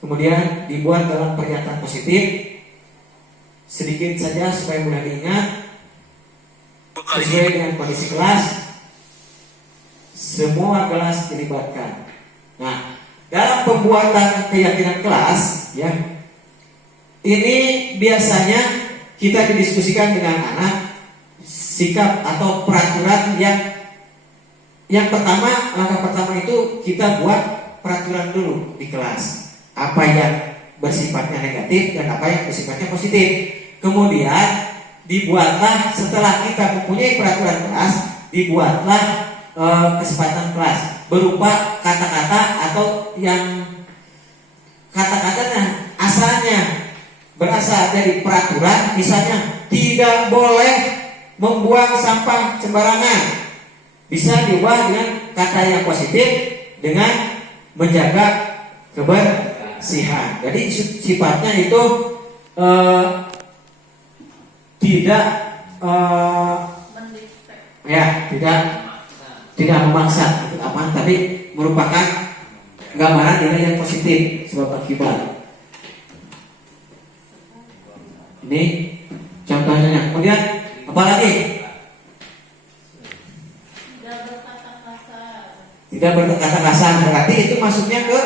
kemudian dibuat dalam pernyataan positif, sedikit saja supaya mudah diingat, sesuai dengan kondisi kelas, semua kelas dilibatkan. Nah, dalam pembuatan keyakinan kelas ya, ini biasanya kita didiskusikan dengan anak sikap atau peraturan yang pertama, langkah pertama itu kita buat peraturan dulu di kelas. Apa yang bersifatnya negatif dan apa yang bersifatnya positif. Kemudian dibuatlah setelah kita mempunyai peraturan kelas, dibuatlah kesepakatan kelas berupa kata-kata atau yang kata-katanya asalnya berasal dari peraturan, misalnya tidak boleh membuang sampah sembarangan, bisa diubah dengan kata yang positif dengan menjaga kebersihan. Jadi sifatnya itu tidak tidak memaksa itu aman, tapi merupakan gambaran nilai yang positif sebab akibat. Ini contohnya. Kemudian apa lagi? Tidak berkata kasar berarti itu masuknya ke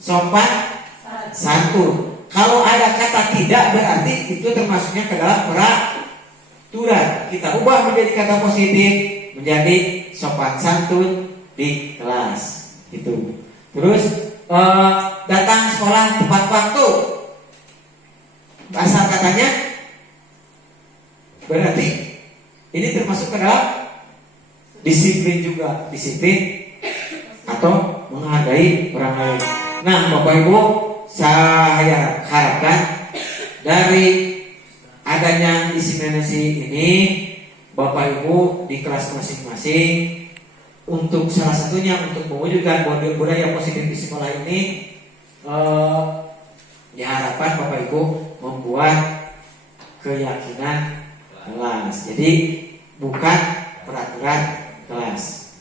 sopan santun. Kalau ada kata tidak berarti itu termasuknya ke dalam peraturan. Kita ubah menjadi kata positif, menjadi sopan santun di kelas. Itu. Terus datang sekolah tepat waktu. Asal katanya berarti ini termasuk ke dalam disiplin juga, disiplin atau menghargai orang lain. Nah, Bapak Ibu, saya harapkan dari adanya diseminasi ini, Bapak Ibu di kelas masing-masing, untuk salah satunya untuk mewujudkan budaya positif di sekolah ini, diharapkan Bapak Ibu membuat keyakinan kelas. Jadi bukan peraturan kelas.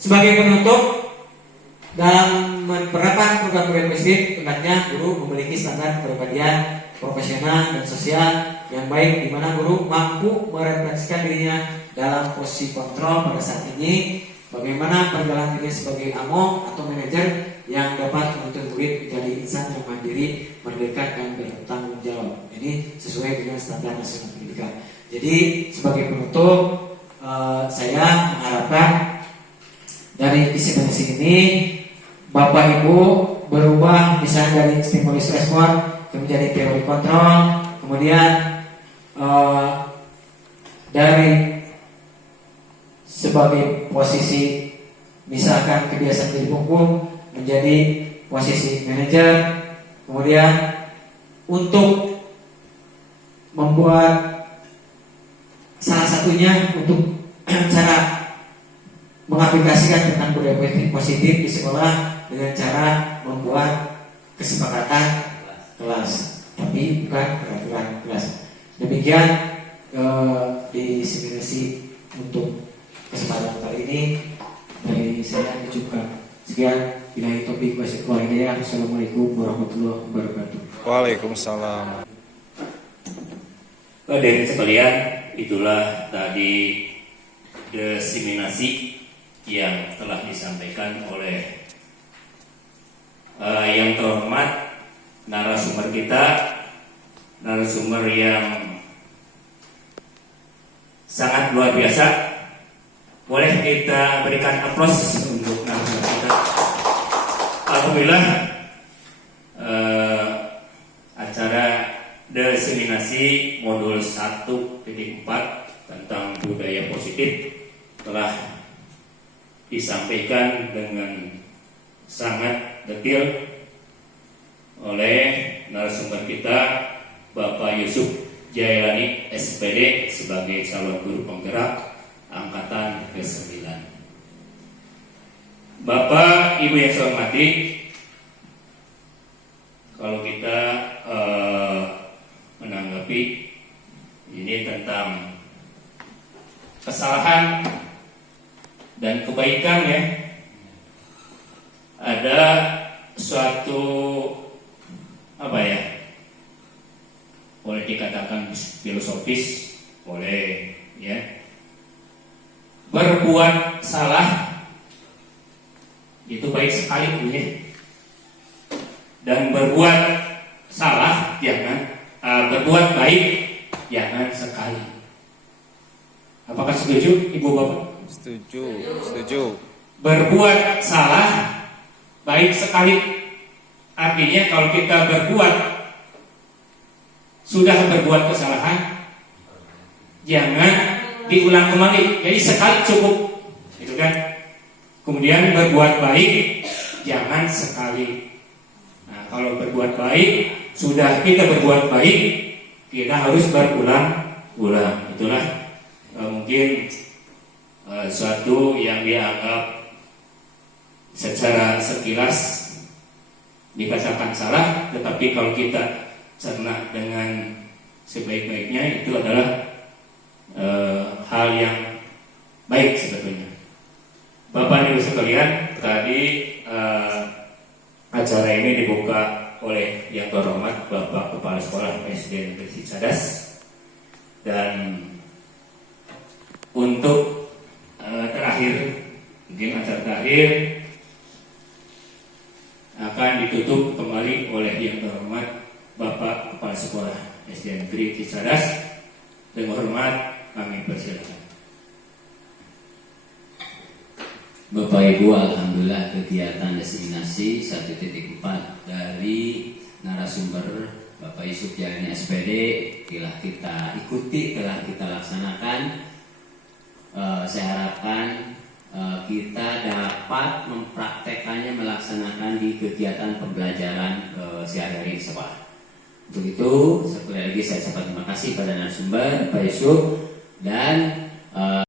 Sebagai penutup, dalam menerapkan program positif, hendaknya guru memiliki standar kepribadian profesional dan sosial yang baik, di mana guru mampu merefleksikan dirinya dalam posisi kontrol pada saat ini. Bagaimana perjalanan diri sebagai amo atau manajer yang dapat menuntun murid menjadi insan yang mandiri, merdeka, dan bertanggung jawab. Ini sesuai dengan standar nasional pendidikan. Jadi sebagai penutup, saya mengharapkan dari diseminasi ini Bapak Ibu berubah misalnya dari stimulus respon menjadi teori kontrol, kemudian dari sebagai posisi misalkan kebiasaan jadi hukum menjadi posisi manajer, kemudian untuk membuat salah satunya untuk cara mengaplikasikan tentang budaya positif di sekolah dengan cara membuat kesepakatan kelas, tapi bukan peraturan kelas. Demikian diseminasi untuk kesempatan kali ini dari saya ucapkan sekian. Bilahi taufiq wal hidayah. Assalamualaikum warahmatullahi wabarakatuh. Waalaikumsalam. Hadirin sekalian, itulah tadi diseminasi yang telah disampaikan oleh yang terhormat narasumber kita, narasumber yang sangat luar biasa. Boleh kita berikan aplaus untuk narasumber kita. Alhamdulillah, acara diseminasi modul 1.4 tentang budaya positif telah disampaikan dengan sangat detail oleh narasumber kita, Bapak Yusuf Jailani SPD sebagai calon guru penggerak angkatan ke-9. Bapak Ibu yang saya hormati, kalau kita menanggapi ini tentang kesalahan dan kebaikan ya, ada suatu boleh dikatakan filosofis, boleh ya, berbuat salah itu baik sekali ya, dan berbuat salah berbuat baik jangan sekali. Apakah setuju Ibu Bapak? Setuju. Berbuat salah baik sekali, artinya kalau kita sudah berbuat kesalahan, jangan diulang kembali. Jadi sekali cukup, gitu kan? Kemudian berbuat baik jangan sekali. Nah, kalau berbuat baik, sudah kita berbuat baik, kita harus berulang-ulang. Itulah mungkin suatu yang dianggap secara sekilas dikatakan salah, tetapi kalau kita cerna dengan sebaik-baiknya, itu adalah hal yang baik sebetulnya. Bapak Ibu sekalian, tadi acara ini dibuka oleh yang terhormat Bapak Kepala Sekolah SD Negeri Cicadas, dan untuk terakhir, mungkin acara terakhir akan ditutup kembali oleh yang terhormat Bapak Kepala Sekolah SD Negeri Cicadas. Dengan hormat kami persilakan. Bapak Ibu, alhamdulillah kegiatan diseminasi 1.4 dari narasumber Bapak Yusuf Jailani SPD telah kita ikuti, telah kita laksanakan. Saya harapkan kita dapat mempraktekannya, melaksanakan di kegiatan pembelajaran sehari-hari di sekolah. Untuk itu, sekali lagi saya ucapkan terima kasih pada narasumber Pak Yusuf dan